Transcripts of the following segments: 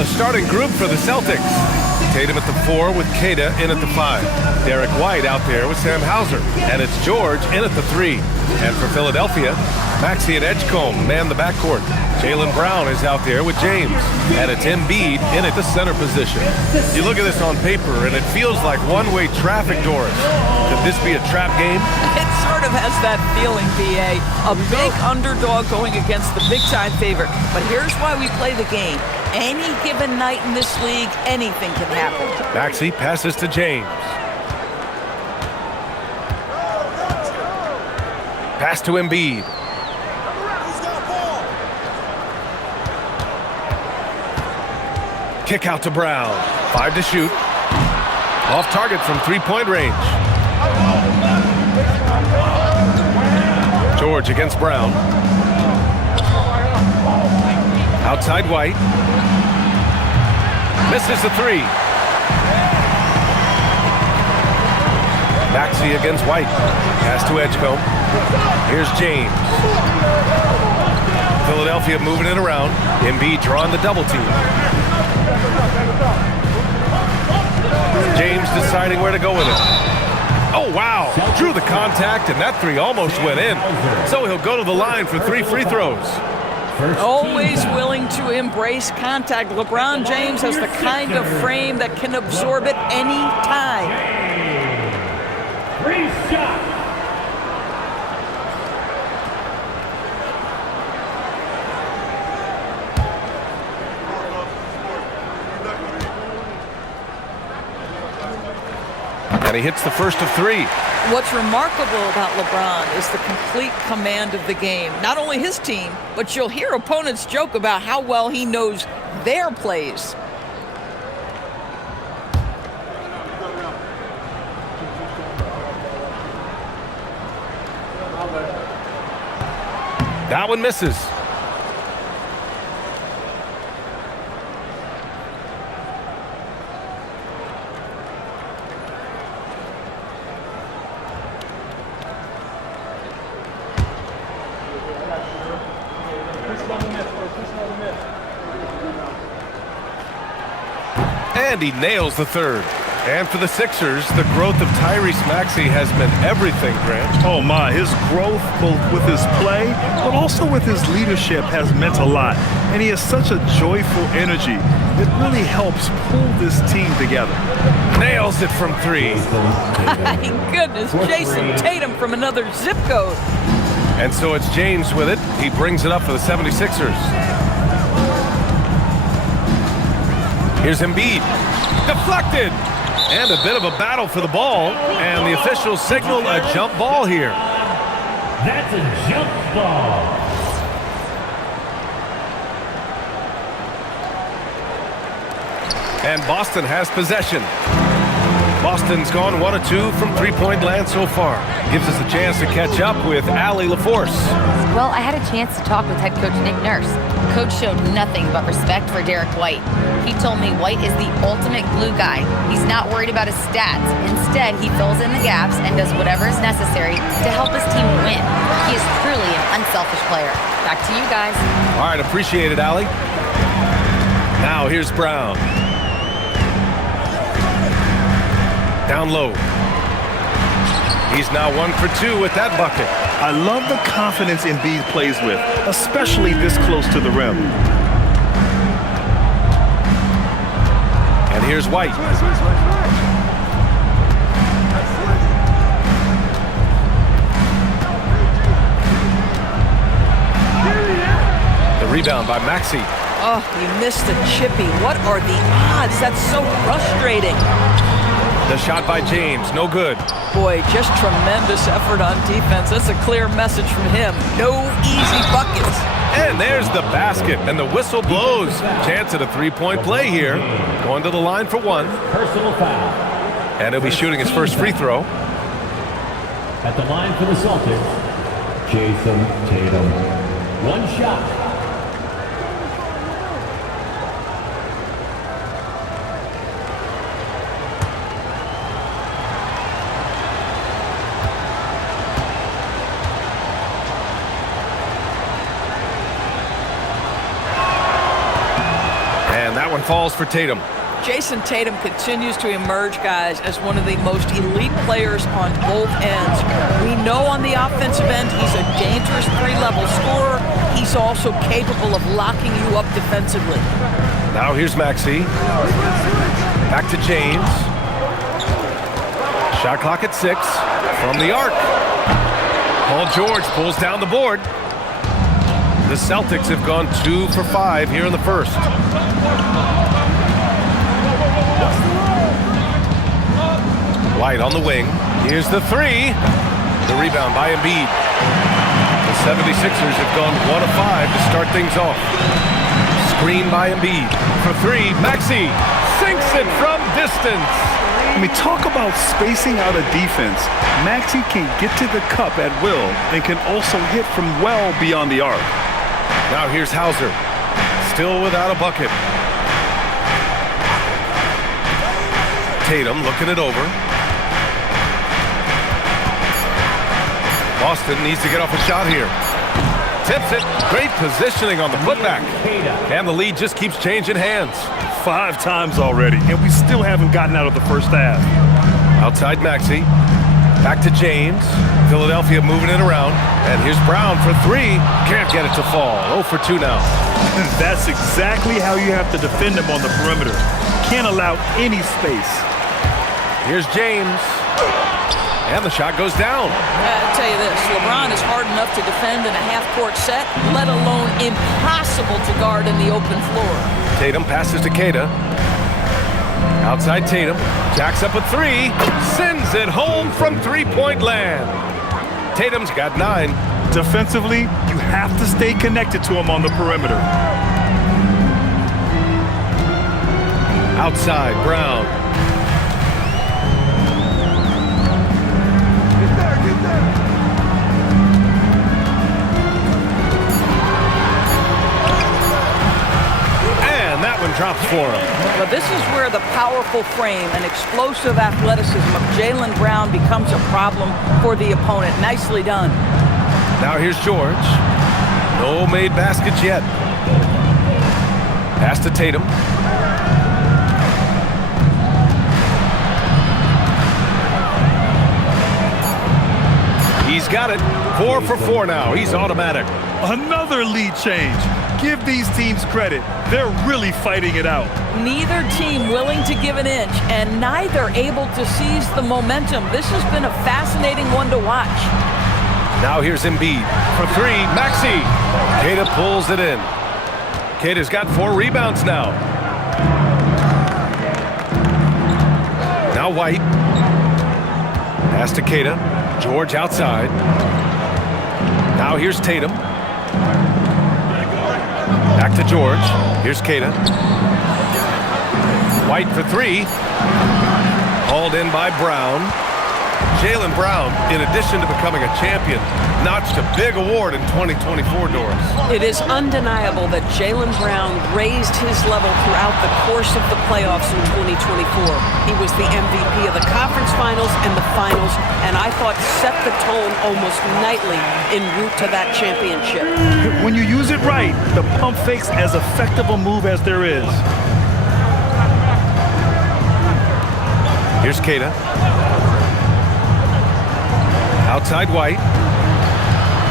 the starting group for the Celtics. Tatum at the 4 with Kata in at the 5. Derek White out there with Sam Hauser. And it's George in at the 3. And for Philadelphia, Maxey and Edgecombe man the backcourt. Jaylen Brown is out there with James. And it's Embiid in at the center position. You look at this on paper, and it feels like one-way traffic, Doris. Could this be a trap game? It sort of has that feeling, B.A. A big underdog going against the big-time favorite. But here's why we play the game. Any given night in this league, anything can happen. Maxey passes to James. Pass to Embiid. Kick out to Brown. 5 to shoot. Off target from three-point range. George against Brown. Outside White. Misses the 3. Maxey against White. Pass to Edgecombe. Here's James. Philadelphia moving it around. Embiid drawing the double team. James deciding where to go with it. Oh, wow. Drew the contact, and that 3 almost went in. So he'll go to the line for 3 free throws. Always willing to embrace contact. LeBron James has the kind of frame that can absorb it any time. Free shot. And he hits the first of 3. What's remarkable about LeBron is the complete command of the game. Not only his team, but you'll hear opponents joke about how well he knows their plays. That one misses. And he nails the 3rd. And for the Sixers, the growth of Tyrese Maxey has meant everything, Grant. Oh my, his growth both with his play, but also with his leadership has meant a lot. And he has such a joyful energy. It really helps pull this team together. Nails it from 3. My goodness, Jason Tatum from another zip code. And so it's James with it. He brings it up for the 76ers. Here's Embiid. Deflected. And a bit of a battle for the ball. And the officials signal a jump ball here. That's a jump ball. And Boston has possession. Boston's gone 1 of 2 from three-point land so far. Gives us a chance to catch up with Allie LaForce. Well, I had a chance to talk with head coach Nick Nurse. Coach showed nothing but respect for Derek White. He told me White is the ultimate glue guy. He's not worried about his stats. Instead, he fills in the gaps and does whatever is necessary to help his team win. He is truly an unselfish player. Back to you guys. All right, appreciate it, Allie. Now here's Brown. Down low. He's now 1 for 2 with that bucket. I love the confidence Embiid plays with, especially this close to the rim. And here's White. The rebound by Maxey. Oh, he missed the chippy. What are the odds? That's so frustrating. The shot by James, no good. Boy, just tremendous effort on defense. That's a clear message from him. No easy buckets. And there's the basket, and the whistle blows. Chance at a three-point play here. Going to the line for 1. Personal foul. And he'll be shooting his first free throw. At the line for the Celtics, Jason Tatum. 1 shot. one falls for Tatum. Jason Tatum continues to emerge, guys, as one of the most elite players on both ends. We know on the offensive end he's a dangerous three-level scorer. He's also capable of locking you up defensively. Now here's Maxey. Back to James. Shot clock at 6 from the arc. Paul George pulls down the board. The Celtics have gone 2 for 5 here in the first. White on the wing. Here's the 3. The rebound by Embiid. The 76ers have gone 1 of 5 to start things off. Screen by Embiid. For 3, Maxey sinks it from distance. I mean, talk about spacing out a defense. Maxey can get to the cup at will and can also hit from well beyond the arc. Now here's Hauser. Still without a bucket. Tatum looking it over. Boston needs to get off a shot here. Tips it. Great positioning on the putback. And the lead just keeps changing hands. 5 times already, and we still haven't gotten out of the first half. Outside Maxey. Back to James. Philadelphia moving it around. And here's Brown for 3. Can't get it to fall. 0 for 2 now. That's exactly how you have to defend him on the perimeter. Can't allow any space. Here's James. And the shot goes down. I'll tell you this, LeBron is hard enough to defend in a half-court set, let alone impossible to guard in the open floor. Tatum passes to Queta. Outside Tatum. Jacks up a 3. Sends it home from three-point land. Tatum's got 9. Defensively, you have to stay connected to him on the perimeter. Outside, Brown. And that one drops for him. But this is where the powerful frame and explosive athleticism of Jaylen Brown becomes a problem for the opponent. Nicely done. Now here's George. No made baskets yet. Pass to Tatum. He's got it. 4 for 4 now. He's automatic. Another lead change. Give these teams credit. They're really fighting it out. Neither team willing to give an inch, and neither able to seize the momentum. This has been a fascinating one to watch. Now here's Embiid for 3. Maxey. Queta pulls it in. Queta's got 4 rebounds now. Now White. Pass to Queta. George outside. Now here's Tatum. Back to George. Here's Queta. White for 3. Hauled in by Brown. Jaylen Brown, in addition to becoming a champion, notched a big award in 2024, Doris. It is undeniable that Jaylen Brown raised his level throughout the course of the playoffs in 2024. He was the MVP of the conference finals and the finals, and I thought set the tone almost nightly en route to that championship. When you use it right, the pump fake's as effective a move as there is. Here's Queta. Outside White.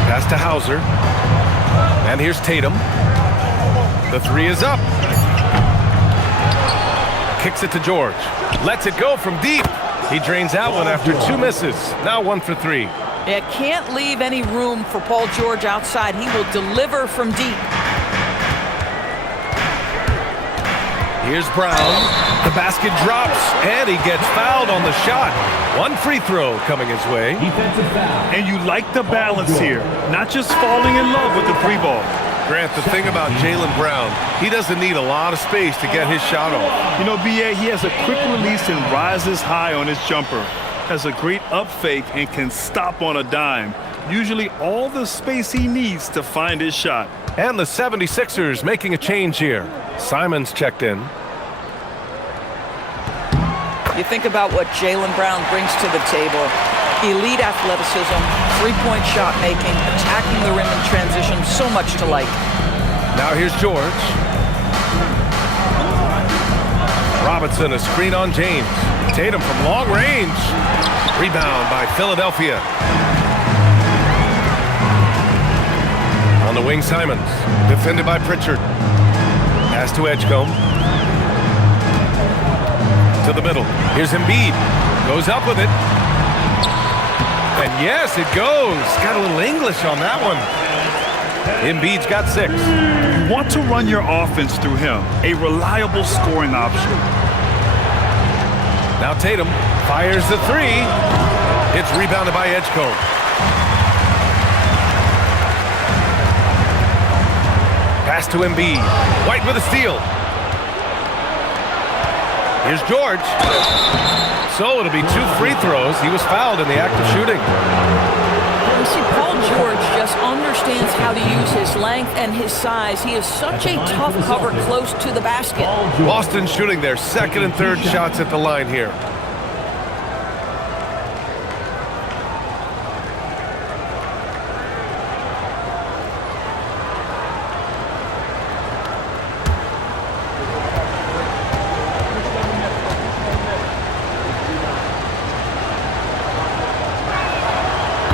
Pass to Hauser. And here's Tatum. The 3 is up. Kicks it to George. Lets it go from deep. He drains that one after 2 misses. Now 1 for 3. Yeah, can't leave any room for Paul George outside. He will deliver from deep. Here's Brown. The basket drops, and he gets fouled on the shot. 1 free throw coming his way. Defensive foul. And you like the balance here, not just falling in love with the 3 ball. Grant, the thing about Jaylen Brown, he doesn't need a lot of space to get his shot off. You know, B.A., he has a quick release and rises high on his jumper. Has a great up fake and can stop on a dime. Usually all the space he needs to find his shot. And the 76ers making a change here. Simon's checked in. You think about what Jaylen Brown brings to the table. Elite athleticism, three-point shot making, attacking the rim in transition, so much to like. Now here's George. Robinson, a screen on James. Tatum from long range. Rebound by Philadelphia. On the wing, Simons. Defended by Pritchard. Pass to Edgecombe. To the middle. Here's Embiid. Goes up with it. And yes, it goes. Got a little English on that one. Embiid's got 6. You want to run your offense through him. A reliable scoring option. Now Tatum fires the 3. It's rebounded by Edgecombe. Pass to Embiid. White with a steal. Here's George. So it'll be 2 free throws. He was fouled in the act of shooting. You see, Paul George just understands how to use his length and his size. He is such a tough cover close to the basket. Boston shooting their second and third shots at the line here.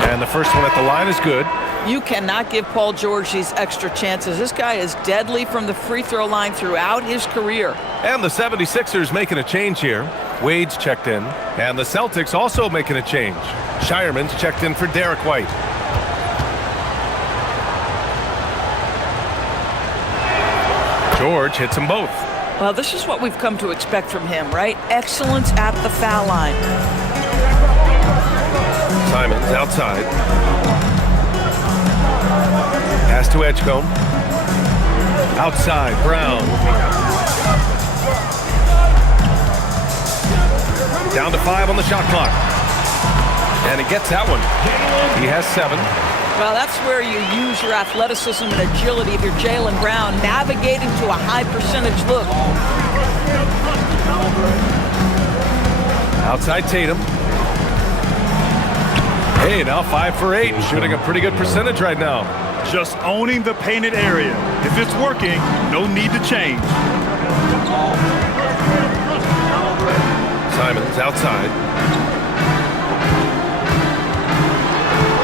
And the first one at the line is good. You cannot give Paul George these extra chances. This guy is deadly from the free throw line throughout his career. And the 76ers making a change here. Wade's checked in. And the Celtics also making a change. Shireman's checked in for Derek White. George hits them both. Well, this is what we've come to expect from him, right? Excellence at the foul line. Simons outside. Pass to Edgecombe. Outside, Brown. Down to 5 on the shot clock. And he gets that one. He has 7. Well, that's where you use your athleticism and agility if you're Jaylen Brown, navigating to a high percentage look. Outside Tatum. Hey, now 5 for 8, shooting a pretty good percentage right now. Just owning the painted area. If it's working, no need to change. Simons outside.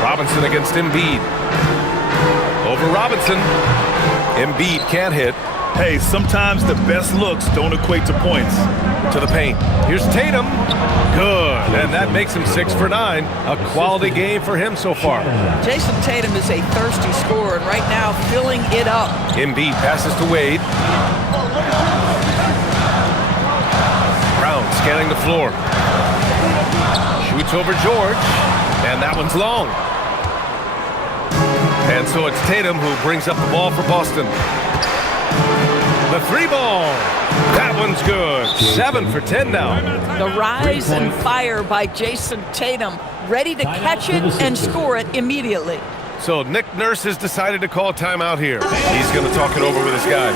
Robinson against Embiid. Over Robinson. Embiid can't hit. Hey, sometimes the best looks don't equate to points. To the paint. Here's Tatum. Good. And that makes him 6 for 9. A quality game for him so far. Jason Tatum is a thirsty scorer, and right now filling it up. Embiid passes to Wade. Brown scanning the floor. Shoots over George. And that one's long. And so it's Tatum who brings up the ball for Boston. The 3 ball. That one's good. 7 for 10 now. The rise and fire by Jason Tatum, ready to catch it and score it immediately. So Nick Nurse has decided to call a timeout here. He's going to talk it over with his guys.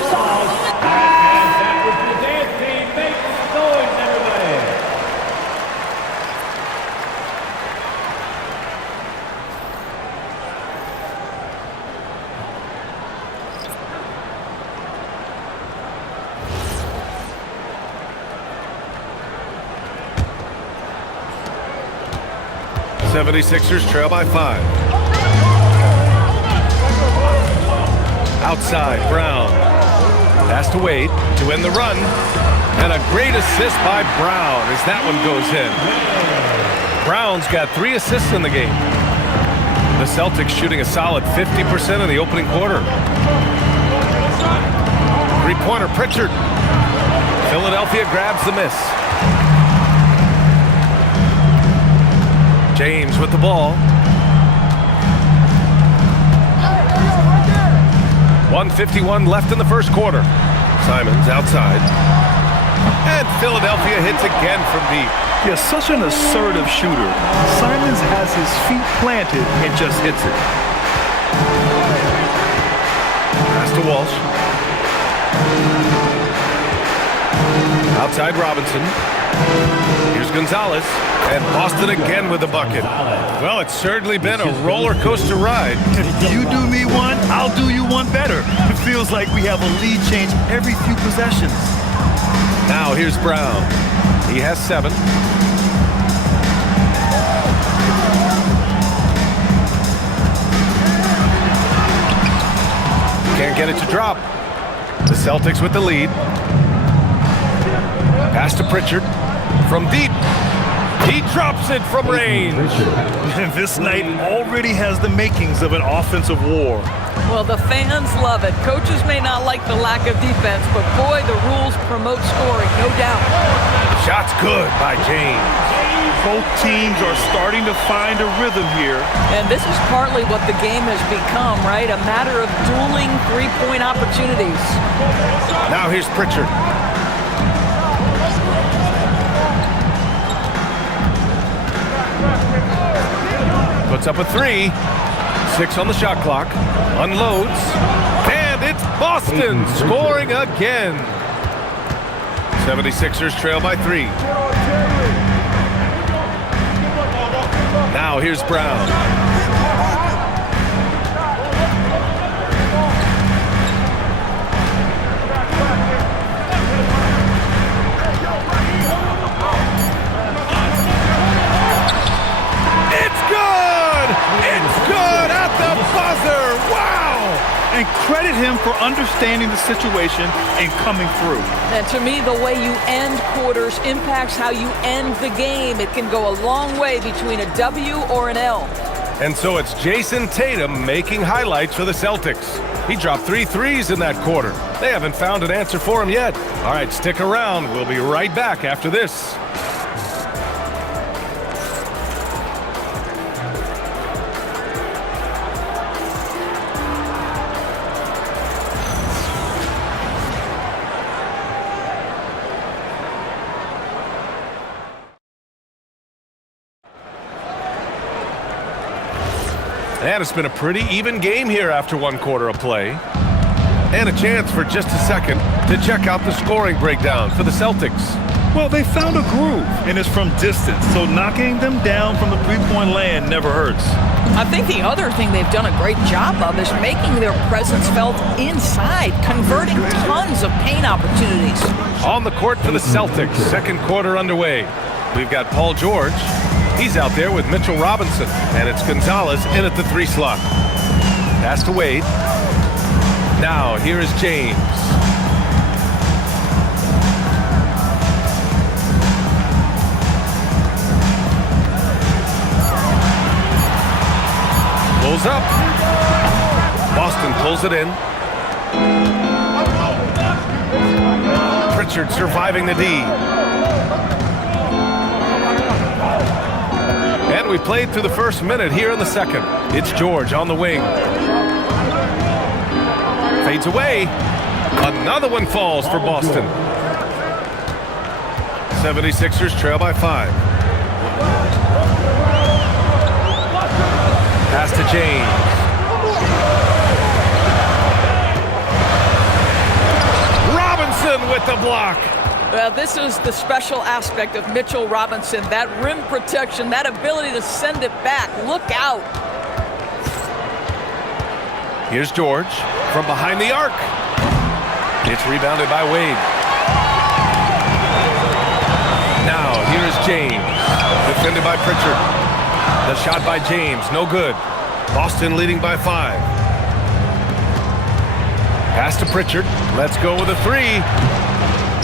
The 76ers trail by 5. Outside, Brown. Pass to Wade to end the run. And a great assist by Brown as that one goes in. Brown's got 3 assists in the game. The Celtics shooting a solid 50% in the opening quarter. 3-pointer, Pritchard. Philadelphia grabs the miss. James with the ball. 1:51 left in the first quarter. Simons outside. And Philadelphia hits again from deep. Yeah, such an assertive shooter. Simons has his feet planted and just hits it. Pass to Walsh. Outside Robinson. Here's Gonzalez. And Boston again with the bucket. Well, it's certainly been a roller coaster ride. If you do me one, I'll do you one better. It feels like we have a lead change every few possessions. Now here's Brown. He has 7. Can't get it to drop. The Celtics with the lead. Pass to Pritchard from deep. He drops it from range. This night already has the makings of an offensive war. Well, the fans love it. Coaches may not like the lack of defense, but boy, the rules promote scoring, no doubt. Shot's good by James. Both teams are starting to find a rhythm here. And this is partly what the game has become, right? A matter of dueling three-point opportunities. Now here's Pritchard. Puts up a 3. 6 on the shot clock. Unloads. And it's Boston scoring again. 76ers trail by 3. Now here's Brown. It's good! It's good at the buzzer! Wow! And credit him for understanding the situation and coming through. And to me, the way you end quarters impacts how you end the game. It can go a long way between a W or an L. And so it's Jason Tatum making highlights for the Celtics. He dropped 3 threes in that quarter. They haven't found an answer for him yet. All right, stick around. We'll be right back after this. And it's been a pretty even game here after 1 quarter of play. And a chance for just a second to check out the scoring breakdown for the Celtics. Well, they found a groove, and it's from distance, so knocking them down from the three-point land never hurts. I think the other thing they've done a great job of is making their presence felt inside, converting tons of paint opportunities. On the court for the Celtics, 2nd quarter underway. We've got Paul George. He's out there with Mitchell Robinson, and it's Gonzalez in at the 3 slot. Pass to Wade. Now, here is James. Pulls up. Boston pulls it in. Pritchard surviving the D. And we played through the first minute here in the second. It's George on the wing. Fades away. Another one falls for Boston. 76ers trail by 5. Pass to James. Robinson with the block. Well, this is the special aspect of Mitchell Robinson, that rim protection, that ability to send it back. Look out. Here's George from behind the arc. It's rebounded by Wade. Now, here is James, defended by Pritchard. The shot by James, no good. Boston leading by 5. Pass to Pritchard. Let's go with a 3.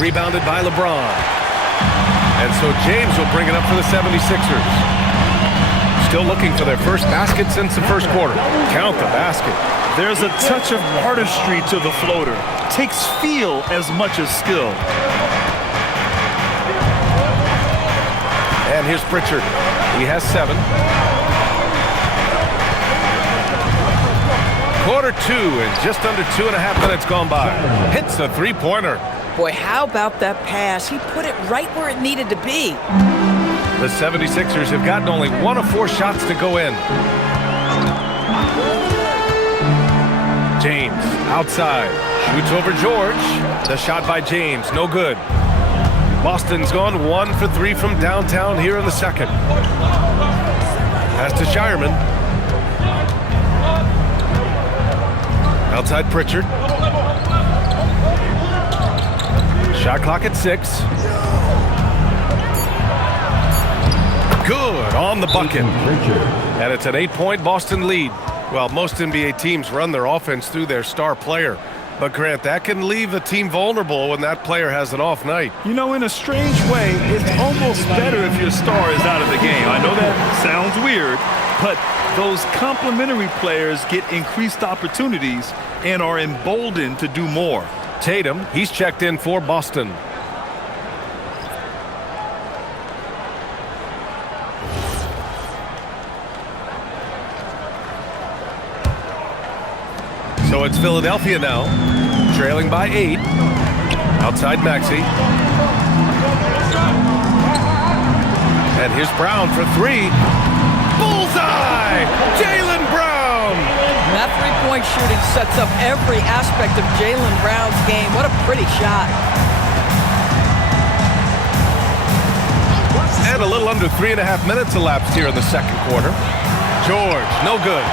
Rebounded by LeBron. And so James will bring it up for the 76ers. Still looking for their first basket since the first quarter. Count the basket. There's a touch of artistry to the floater. Takes feel as much as skill. And here's Pritchard. He has 7. Quarter 2 and just under 2.5 minutes gone by. Hits a 3-pointer. Boy, how about that pass? He put it right where it needed to be. The 76ers have gotten only 1 of 4 shots to go in. James outside. Shoots over George. The shot by James, no good. Boston's gone 1 for 3 from downtown here in the second. Pass to Shireman. Outside Pritchard. Shot clock at 6. Good on the bucket. And it's an 8-point Boston lead. Well, most NBA teams run their offense through their star player. But, Grant, that can leave a team vulnerable when that player has an off night. You know, in a strange way, it's almost better if your star is out of the game. I know that sounds weird, but those complementary players get increased opportunities and are emboldened to do more. Tatum, he's checked in for Boston. So it's Philadelphia now, trailing by 8. Outside Maxey. And here's Brown for 3. Bullseye! Jaylen Brown! That three-point shooting sets up every aspect of Jaylen Brown's game. What a pretty shot. And a little under 3.5 minutes elapsed here in the second quarter. George, no good.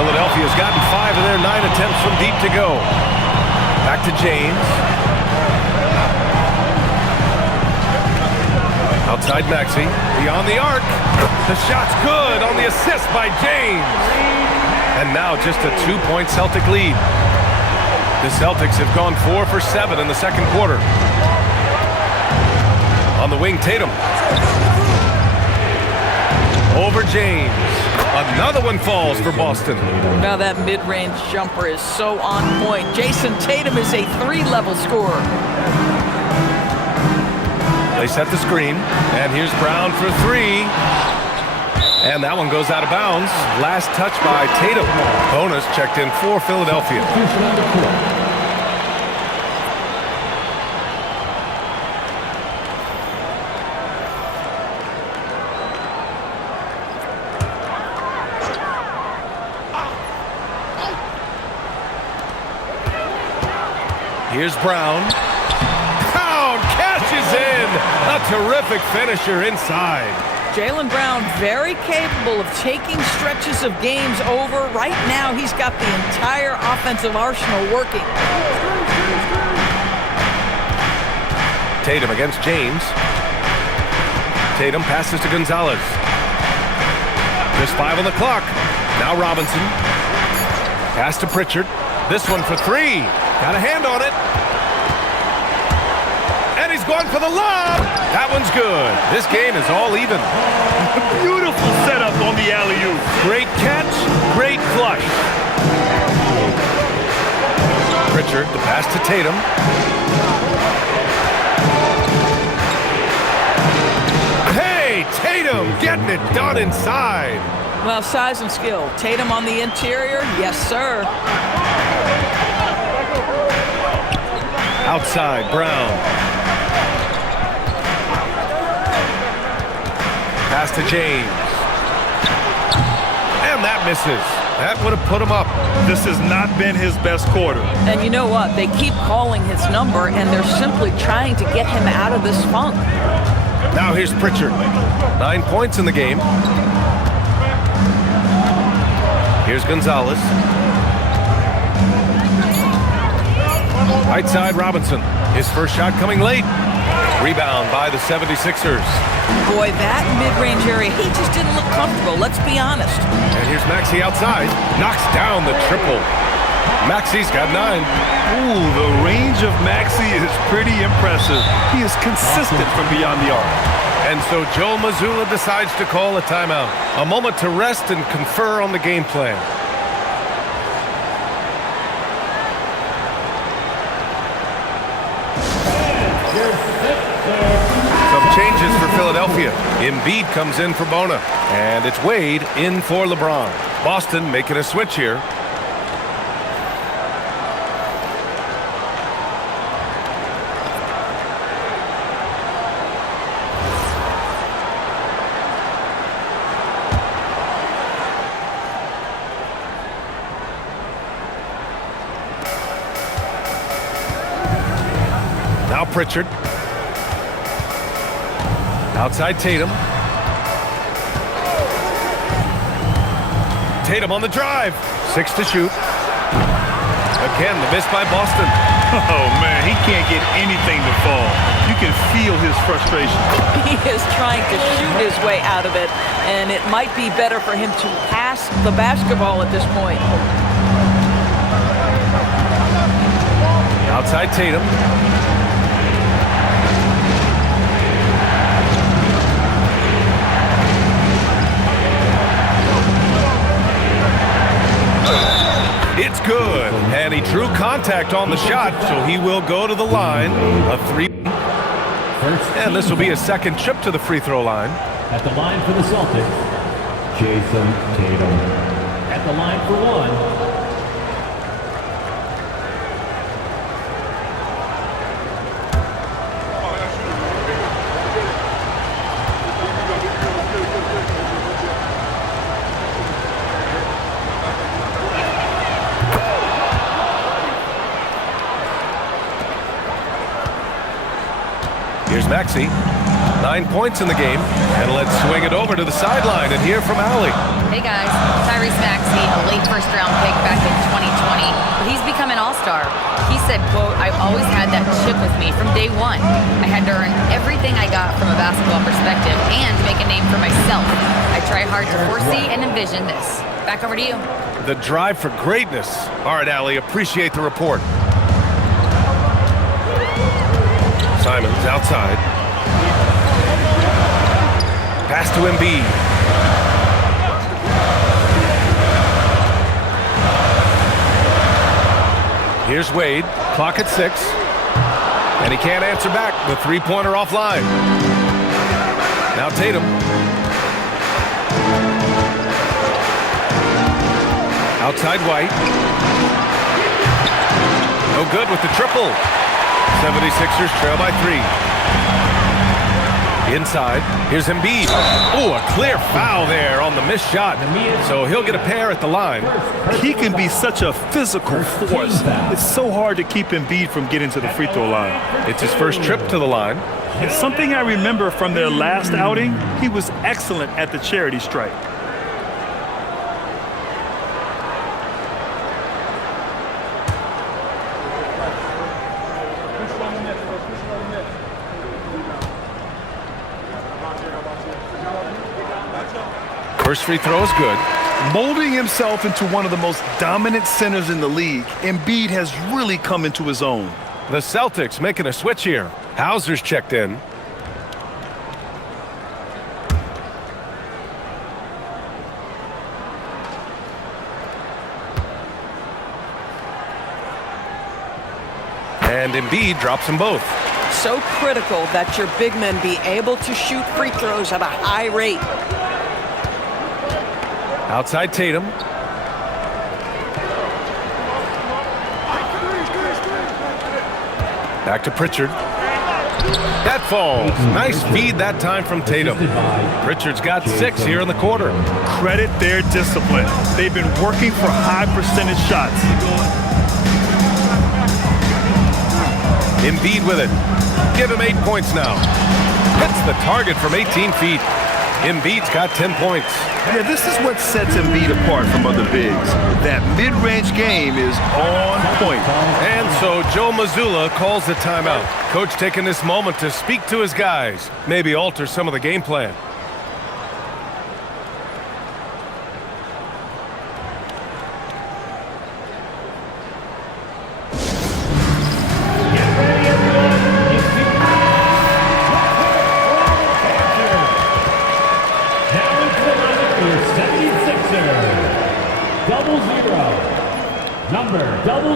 Philadelphia's gotten 5 of their 9 attempts from deep to go. Back to James. Outside Maxey. Beyond the arc. The shot's good on the assist by James. And now just a 2-point Celtic lead. The Celtics have gone 4 for 7 in the second quarter. On the wing, Tatum. Over James. Another one falls for Boston. Now that mid-range jumper is so on point. Jason Tatum is a 3-level scorer. They set the screen, and here's Brown for 3. And that one goes out of bounds. Last touch by Tatum. Bonus checked in for Philadelphia. Here's Brown. Brown cashes in. A terrific finisher inside. Jaylen Brown very capable of taking stretches of games over. Right now, he's got the entire offensive arsenal working. Tatum against James. Tatum passes to Gonzalez. Just 5 on the clock. Now Robinson. Pass to Pritchard. This one for 3. Got a hand on it. And he's going for the lob. That one's good. This game is all even. Beautiful setup on the alley-oop. Great catch, great flush. Pritchard, the pass to Tatum. Hey, Tatum getting it done inside. Well, size and skill. Tatum on the interior, yes, sir. Outside, Brown. Pass to James. And that misses. That would have put him up. This has not been his best quarter. And you know what? They keep calling his number, and they're simply trying to get him out of this funk. Now here's Pritchard. 9 points in the game. Here's Gonzalez. Right side, Robinson. His first shot coming late. Rebound by the 76ers. Boy, that mid-range area, he just didn't look comfortable, let's be honest. And here's Maxey outside. Knocks down the triple. Maxey's got 9. Ooh, the range of Maxey is pretty impressive. He is consistent from beyond the arc. And so Joe Mazzulla decides to call a timeout. A moment to rest and confer on the game plan. Changes for Philadelphia. Embiid comes in for Bona. And it's Wade in for LeBron. Boston making a switch here. Now Pritchard. Outside Tatum. Tatum on the drive. 6 to shoot. Again, the miss by Boston. Oh, man, he can't get anything to fall. You can feel his frustration. He is trying to shoot his way out of it, and it might be better for him to pass the basketball at this point. Outside Tatum. It's good, and he drew contact on the shot, so he will go to the line. A three, and this will be his second trip to the free throw line. At the line for the Celtics, Jason Tatum. At the line for one, here's Maxey. 9 points in the game. And let's swing it over to the sideline and hear from Allie. Hey guys, Tyrese Maxey, a late first-round pick back in 2020. But he's become an all-star. He said, quote, "I've always had that chip with me from day one. I had to earn everything I got from a basketball perspective and make a name for myself. I try hard to foresee and envision this." Back over to you. The drive for greatness. All right, Allie, appreciate the report. Simons outside. Pass to Embiid. Here's Wade. Clock at 6. And he can't answer back. The three-pointer offline. Now Tatum. Outside White. No good with the triple. 76ers trail by 3. Inside, here's Embiid. Oh, a clear foul there on the missed shot. So he'll get a pair at the line. He can be such a physical force. It's so hard to keep Embiid from getting to the free throw line. It's his first trip to the line. And something I remember from their last outing, he was excellent at the charity stripe. First free throw is good. Molding himself into one of the most dominant centers in the league, Embiid has really come into his own. The Celtics making a switch here. Hauser's checked in. And Embiid drops them both. So critical that your big men be able to shoot free throws at a high rate. Outside Tatum. Back to Pritchard. That falls. Nice feed that time from Tatum. Pritchard's got 6 here in the quarter. Credit their discipline. They've been working for high percentage shots. Embiid with it. Give him 8 points now. Hits the target from 18 feet. Embiid's got 10 points. Yeah, this is what sets Embiid apart from other bigs. That mid-range game is on point. And so Joe Mazzulla calls the timeout. Coach taking this moment to speak to his guys, maybe alter some of the game plan. Number 00.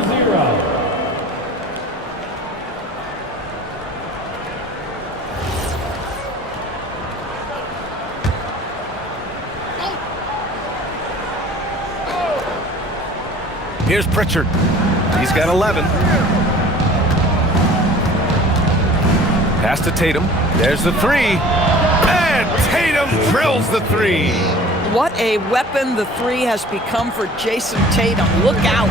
Here's Pritchard. He's got 11. Pass to Tatum. There's the 3. And Tatum drills the 3. What a weapon the 3 has become for Jason Tatum. Look out.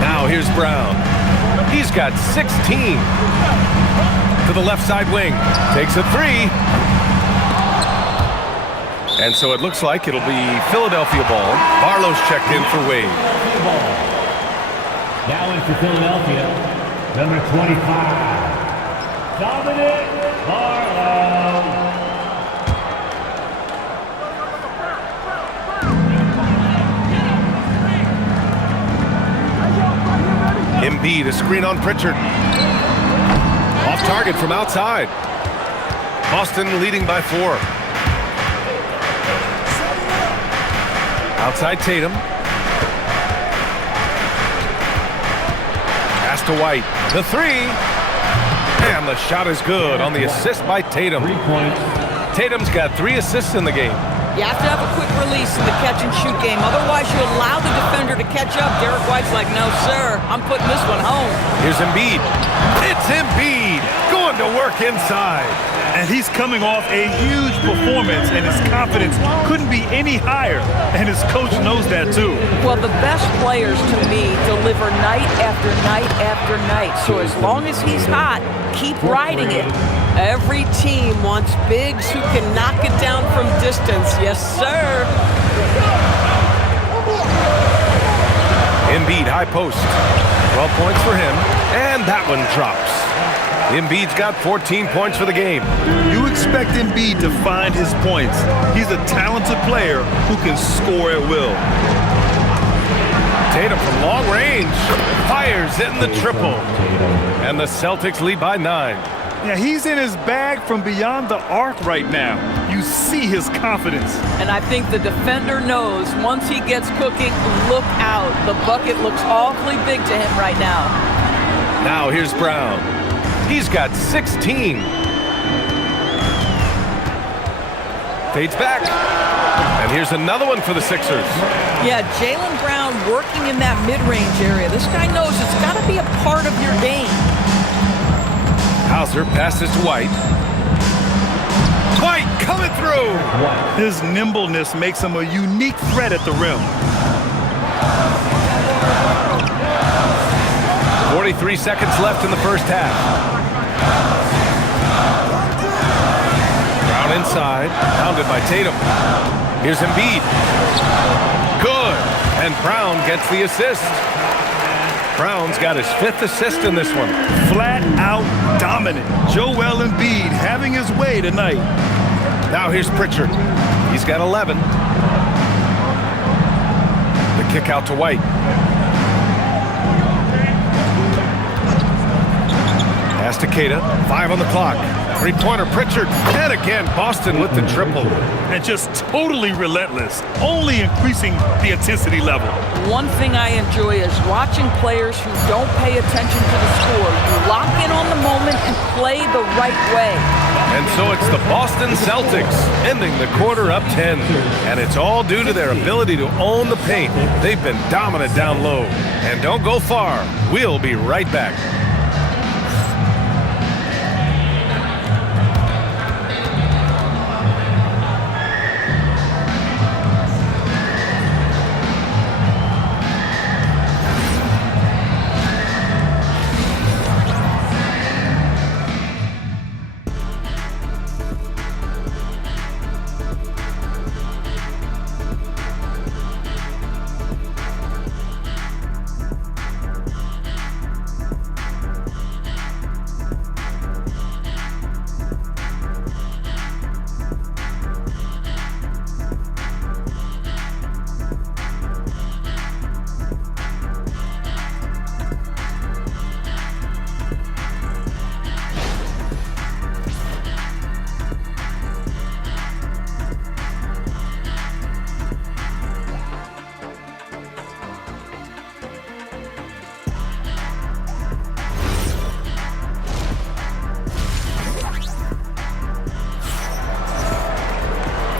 Now here's Brown. He's got 16. To the left side wing. Takes a 3. And so it looks like it'll be Philadelphia ball. Barlow's checked in for Wade. Now in for Philadelphia, number 25, Dominic Barlow. Embiid, a screen on Pritchard. Off target from outside. Boston leading by 4. Outside Tatum. Pass to White. The 3. And the shot is good on the assist by Tatum. 3 points. Tatum's got 3 assists in the game. You have to have a quick release in the catch-and-shoot game. Otherwise, you allow the defender to catch up. Derek White's like, no, sir. I'm putting this one home. Here's Embiid. It's Embiid going to work inside. And he's coming off a huge performance, and his confidence couldn't be any higher. And his coach knows that, too. Well, the best players, to me, deliver night after night after night. So as long as he's hot, keep riding it. Every team wants bigs who can knock it down from distance. Yes, sir. Embiid, high post. 12 points for him. And that one drops. Embiid's got 14 points for the game. You expect Embiid to find his points. He's a talented player who can score at will. Tatum from long range. Fires in the triple. And the Celtics lead by 9. Yeah, he's in his bag from beyond the arc right now. You see his confidence. And I think the defender knows once he gets cooking, look out. The bucket looks awfully big to him right now. Now here's Brown. He's got 16. Fades back. And here's another one for the Sixers. Yeah, Jaylen Brown working in that mid-range area. This guy knows it's got to be a part of your game. Hauser passes to White. White coming through. His nimbleness makes him a unique threat at the rim. 43 seconds left in the first half. Brown inside, pounded by Tatum. Here's Embiid. Good. And Brown gets the assist. Brown's got his 5th assist in this one. Flat out dominant. Joel Embiid having his way tonight. Now here's Pritchard. He's got 11. The kick out to White. Pass to Queta. 5 on the clock. 3-pointer Pritchard. And again, Boston with the triple. And just totally relentless. Only increasing the intensity level. One thing I enjoy is watching players who don't pay attention to the score. You lock in on the moment and play the right way. And so it's the Boston Celtics ending the quarter up 10. And it's all due to their ability to own the paint. They've been dominant down low. And don't go far. We'll be right back.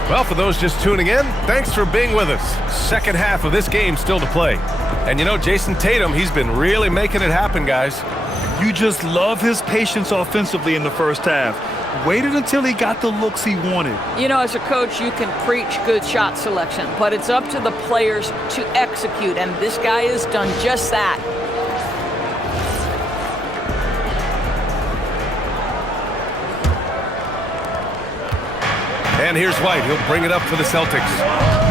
Well, for those just tuning in, thanks for being with us. Second half of this game still to play. And you know, Jason Tatum, he's been really making it happen, guys. You just love his patience offensively in the first half. Waited until he got the looks he wanted. You know, as a coach, you can preach good shot selection, but it's up to the players to execute, and this guy has done just that. And here's White. He'll bring it up for the Celtics.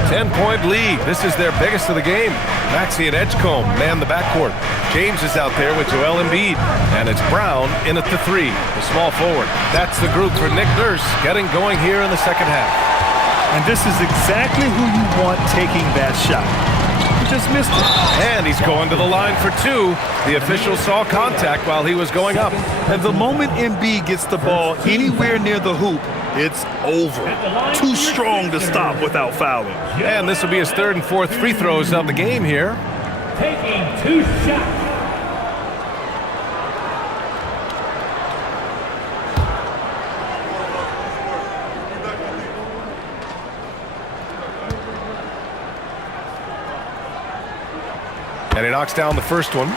10-point lead. This is their biggest of the game. Maxey and Edgecombe man the backcourt. James is out there with Joel Embiid. And it's Brown in at the 3, the small forward. That's the group for Nick Nurse getting going here in the second half. And this is exactly who you want taking that shot. He just missed it. And he's going to the line for 2. The official saw contact while he was going up. And the moment Embiid gets the ball anywhere near the hoop, it's over. Too strong to stop without fouling. And this will be his 3rd and 4th free throws of the game here. Taking 2 shots. And he knocks down the first one.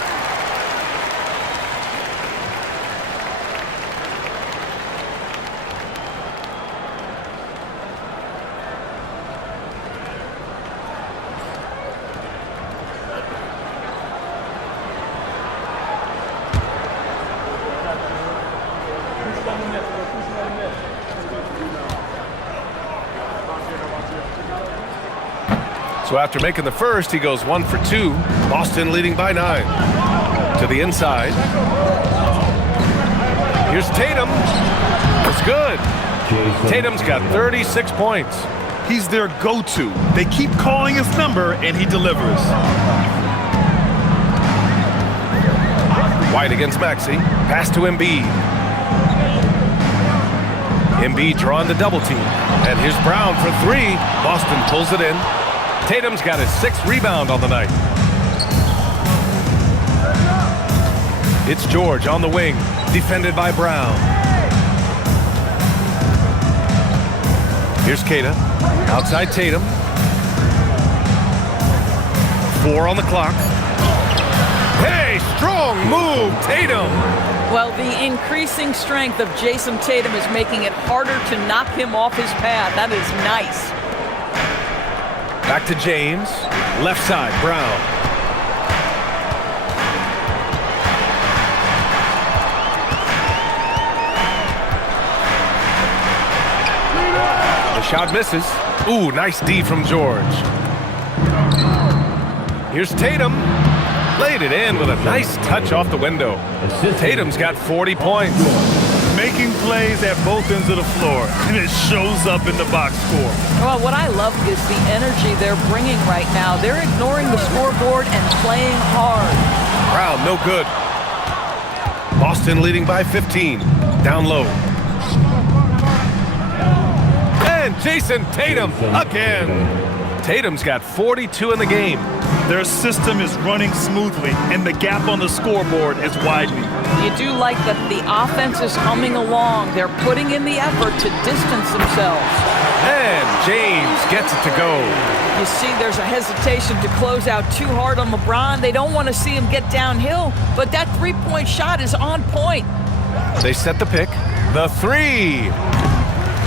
So after making the first, he goes 1 for 2. Boston leading by 9. To the inside. Here's Tatum. It's good. Tatum's got 36 points. He's their go-to. They keep calling his number, and he delivers. White against Maxey. Pass to Embiid. Embiid drawing the double team. And here's Brown for 3. Boston pulls it in. Tatum's got his 6th rebound on the night. It's George on the wing, defended by Brown. Here's Queta, outside Tatum. 4 on the clock. Hey, strong move, Tatum. Well, the increasing strength of Jason Tatum is making it harder to knock him off his path. That is nice. Back to James. Left side, Brown. The shot misses. Ooh, nice D from George. Here's Tatum. Laid it in with a nice touch off the window. Tatum's got 40 points. Making plays at both ends of the floor, and it shows up in the box score. Well, what I love is the energy they're bringing right now. They're ignoring the scoreboard and playing hard. Brown, no good. Boston leading by 15. Down low. And Jason Tatum again. Tatum's got 42 in the game. Their system is running smoothly, and the gap on the scoreboard is widening. You do like that the offense is humming along. They're putting in the effort to distance themselves. And James gets it to go. You see there's a hesitation to close out too hard on LeBron. They don't want to see him get downhill, but that three-point shot is on point. They set the pick. The 3.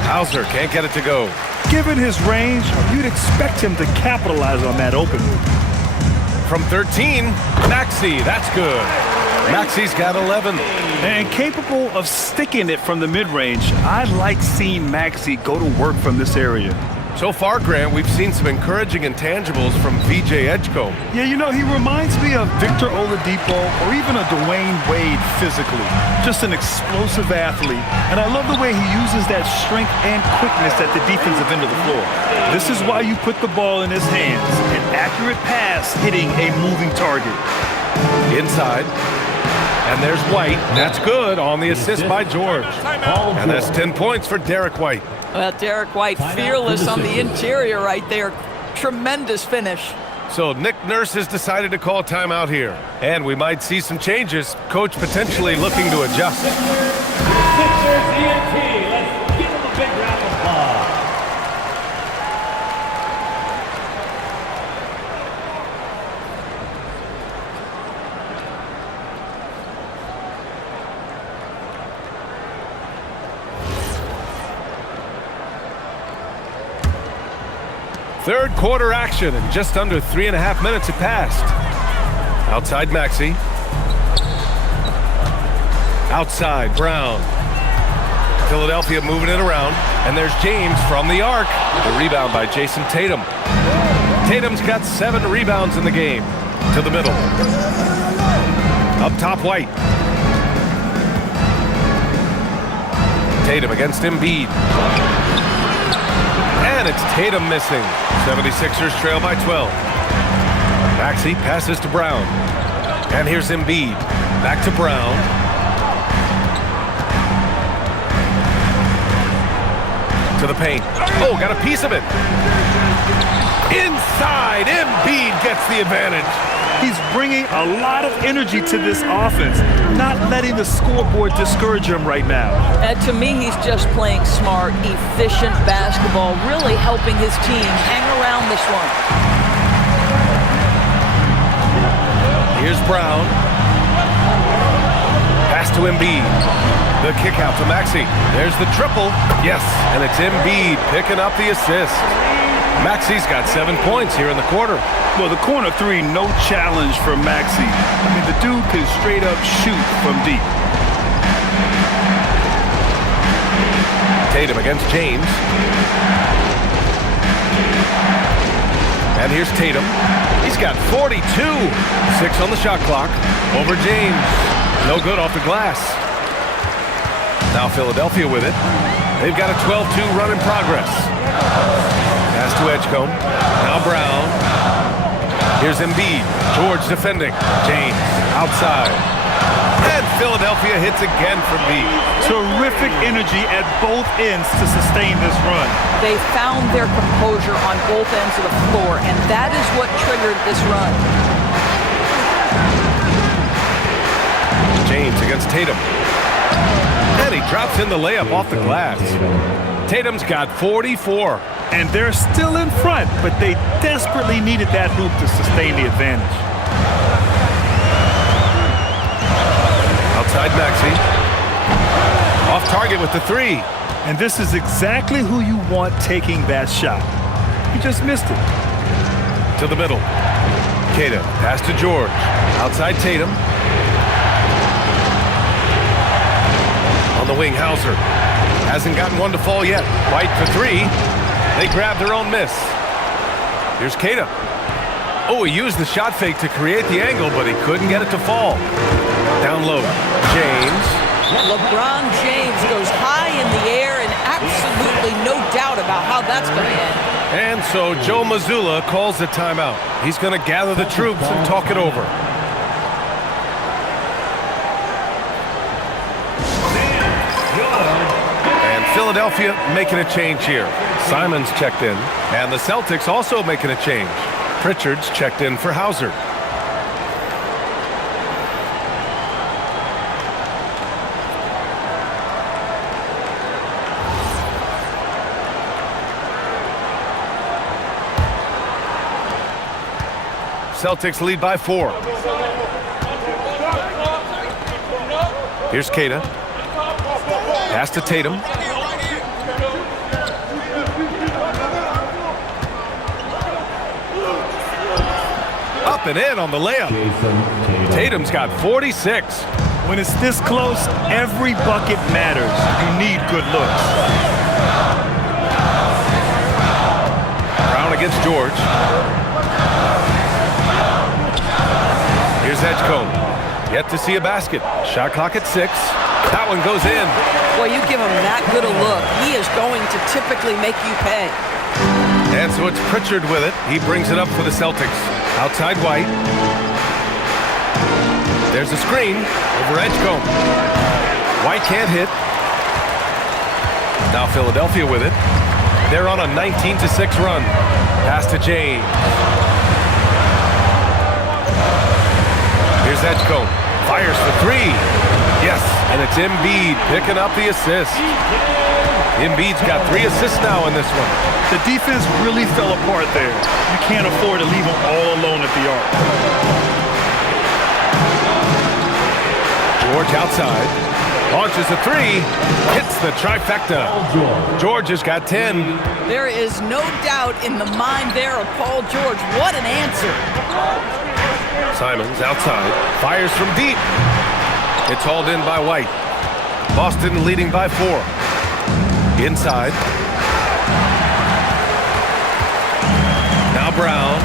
Hauser can't get it to go. Given his range, you'd expect him to capitalize on that openly. From 13, Maxey, that's good. Maxey's got 11. And capable of sticking it from the mid-range, I like seeing Maxey go to work from this area. So far, Grant, we've seen some encouraging intangibles from VJ Edgecombe. Yeah, you know, he reminds me of Victor Oladipo or even a Dwayne Wade physically. Just an explosive athlete. And I love the way he uses that strength and quickness at the defensive end of the floor. This is why you put the ball in his hands. An accurate pass hitting a moving target. Inside. And there's White. That's good on the assist by George. And that's 10 points for Derek White. Well, Derek White, fearless on the interior right there. Tremendous finish. So Nick Nurse has decided to call timeout here. And we might see some changes. Coach potentially looking to adjust. Sixers ENT. Let's give them a big round of applause. Third quarter action, and just under 3.5 minutes have passed. Outside Maxey. Outside Brown. Philadelphia moving it around, and there's James from the arc. The rebound by Jason Tatum. Tatum's got 7 rebounds in the game. To the middle. Up top, White. Tatum against Embiid. And it's Tatum missing. 76ers trail by 12. Maxey passes to Brown. And here's Embiid. Back to Brown. To the paint. Oh, got a piece of it. Inside, Embiid gets the advantage. He's bringing a lot of energy to this offense, not letting the scoreboard discourage him right now. To me, he's just playing smart, efficient basketball, really helping his team hang around this one. Here's Brown. Pass to Embiid. The kick out to Maxey. There's the triple. Yes, and it's Embiid picking up the assist. Maxey's got 7 points here in the quarter. Well, the corner three, no challenge for Maxey. I mean, the dude can straight up shoot from deep. Tatum against James. And here's Tatum. He's got 42. 6 on the shot clock. Over James. No good off the glass. Now Philadelphia with it. They've got a 12-2 run in progress. Pass to Edgecombe. Now Brown. Here's Embiid. George defending. James outside. And Philadelphia hits again from deep. Terrific energy at both ends to sustain this run. They found their composure on both ends of the floor, and that is what triggered this run. James against Tatum. And he drops in the layup off the glass. Tatum's got 44. And they're still in front, but they desperately needed that hoop to sustain the advantage. Outside Maxey. Off target with the 3. And this is exactly who you want taking that shot. He just missed it. To the middle. Queta, pass to George. Outside Tatum. On the wing, Hauser. Hasn't gotten one to fall yet. White for 3. They grab their own miss. Here's Queta. Oh, he used the shot fake to create the angle, but he couldn't get it to fall. Down low, James. LeBron James goes high in the air, and absolutely no doubt about how that's going to end. And so Joe Mazzulla calls the timeout. He's going to gather the troops and talk it over. And Philadelphia making a change here. Simons checked in, and the Celtics also making a change. Pritchard's checked in for Hauser. Celtics lead by 4. Here's Queta. Pass to Tatum. Up and in on the layup. Tatum's got 46. When it's this close, every bucket matters. You need good looks. Brown against George. Here's Edgecombe. Yet to see a basket. Shot clock at 6. That one goes in. Well, you give him that good a look, he is going to typically make you pay. And so it's Pritchard with it. He brings it up for the Celtics. Outside White. There's a screen over Edgecombe. White can't hit. Now Philadelphia with it. They're on a 19-6 run. Pass to James. Here's Edgecombe. Fires for 3. Yes, and it's Embiid picking up the assist. Embiid's got 3 assists now in this one. The defense really fell apart there. You can't afford to leave them all alone at the arc. George outside. Launches a 3. Hits the trifecta. George has got 10. There is no doubt in the mind there of Paul George. What an answer. Simons outside. Fires from deep. It's hauled in by White. Boston leading by 4. Inside. Now Brown.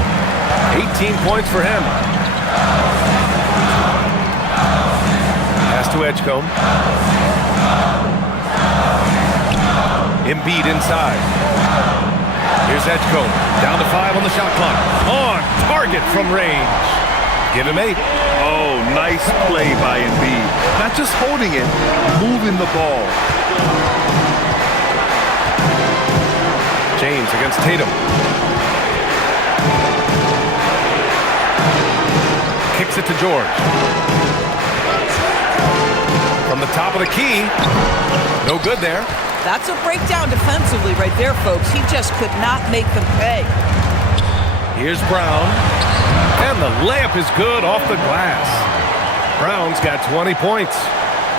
18 points for him. Pass to Edgecombe. Embiid inside. Here's Edgecombe. Down to 5 on the shot clock. On target from range. Give him 8. Oh, nice play by Embiid. Not just holding it, moving the ball. James against Tatum. Kicks it to George. From the top of the key. No good there. That's a breakdown defensively right there, folks. He just could not make them pay. Here's Brown. And the layup is good off the glass. Brown's got 20 points.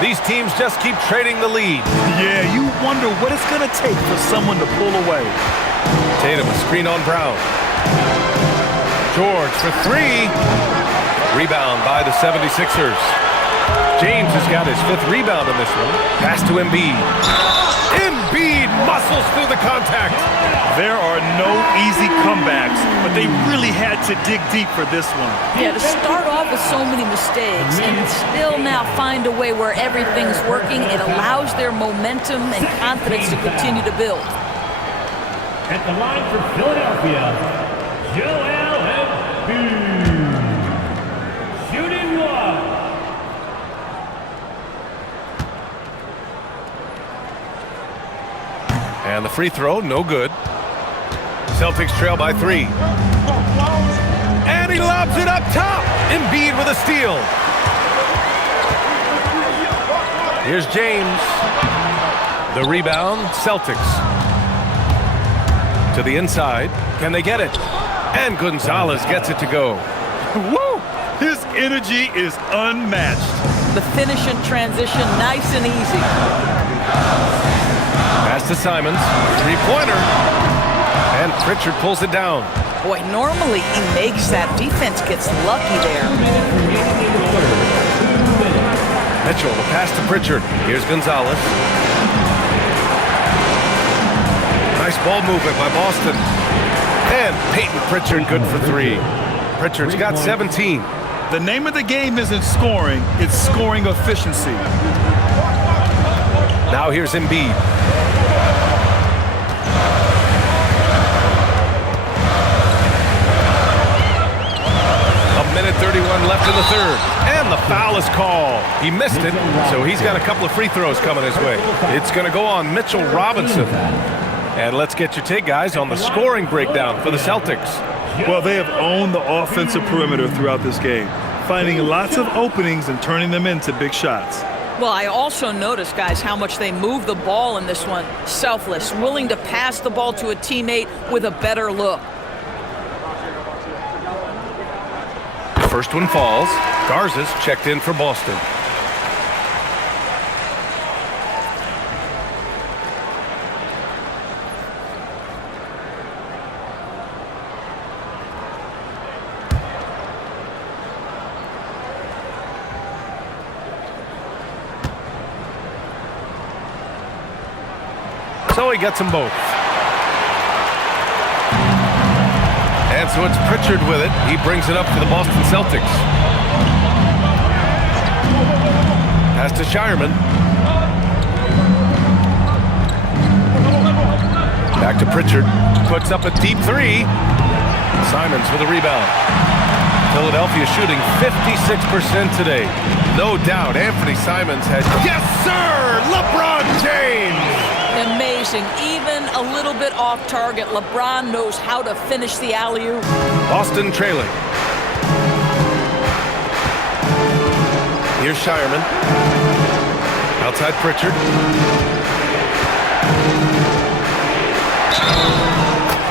These teams just keep trading the lead. Yeah, you wonder what it's going to take for someone to pull away. Tatum, a screen on Brown. George for 3. Rebound by the 76ers. James has got his 5th rebound in this one. Pass to Embiid. Embiid muscles through the contact. There are no easy comebacks, but they really had to dig deep for this one. Yeah, to start off with so many mistakes and still now find a way where everything's working, it allows their momentum and confidence to continue to build. At the line for Philadelphia, Joel Embiid. Shooting 1. And the free throw, no good. Celtics trail by 3. And he lobs it up top. Embiid with a steal. Here's James. The rebound, Celtics. To the inside. Can they get it? And Gonzalez gets it to go. Woo! His energy is unmatched. The finish in transition, nice and easy. Pass to Simons. 3-pointer. And Pritchard pulls it down. Boy, normally he makes that. Defense gets lucky there. Mitchell, the pass to Pritchard. Here's Gonzalez. Nice ball movement by Boston. And Peyton Pritchard good for 3. Pritchard's got 17. The name of the game isn't scoring, it's scoring efficiency. Now here's Embiid. A minute 31 left in the third. And the foul is called. He missed it, so he's got a couple of free throws coming his way. It's going to go on Mitchell Robinson. And let's get your take, guys, on the scoring breakdown for the Celtics. Well, they have owned the offensive perimeter throughout this game, finding lots of openings and turning them into big shots. Well, I also noticed, guys, how much they move the ball in this one. Selfless, willing to pass the ball to a teammate with a better look. First one falls. Garza's checked in for Boston. So he gets them both. And so it's Pritchard with it. He brings it up for the Boston Celtics. Pass to Shireman. Back to Pritchard. Puts up a deep 3. Simons with a rebound. Philadelphia shooting 56% today. No doubt Anthony Simons has... Yes, sir! LeBron James! Amazing. Even a little bit off target, LeBron knows how to finish the alley-oop. Boston trailing. Here's Shireman. Outside Pritchard.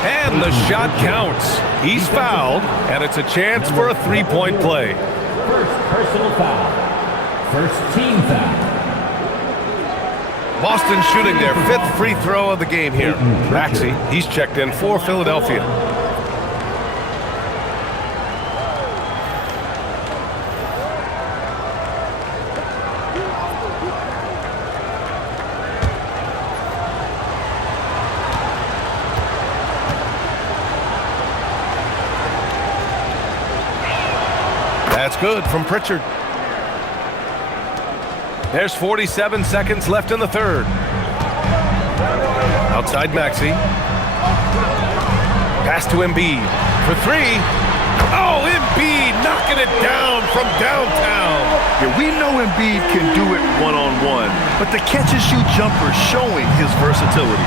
And the shot counts. He's fouled, and it's a chance for a 3-point play. First personal foul. First team foul. Boston shooting their 5th free throw of the game here. Maxey, he's checked in for Philadelphia. good from Pritchard. There's 47 seconds left in the third. Outside Maxey. Pass to Embiid for three. Oh, Embiid knocking it down from downtown. Yeah, we know Embiid can do it one-on-one, but the catch-and-shoot jumper showing his versatility.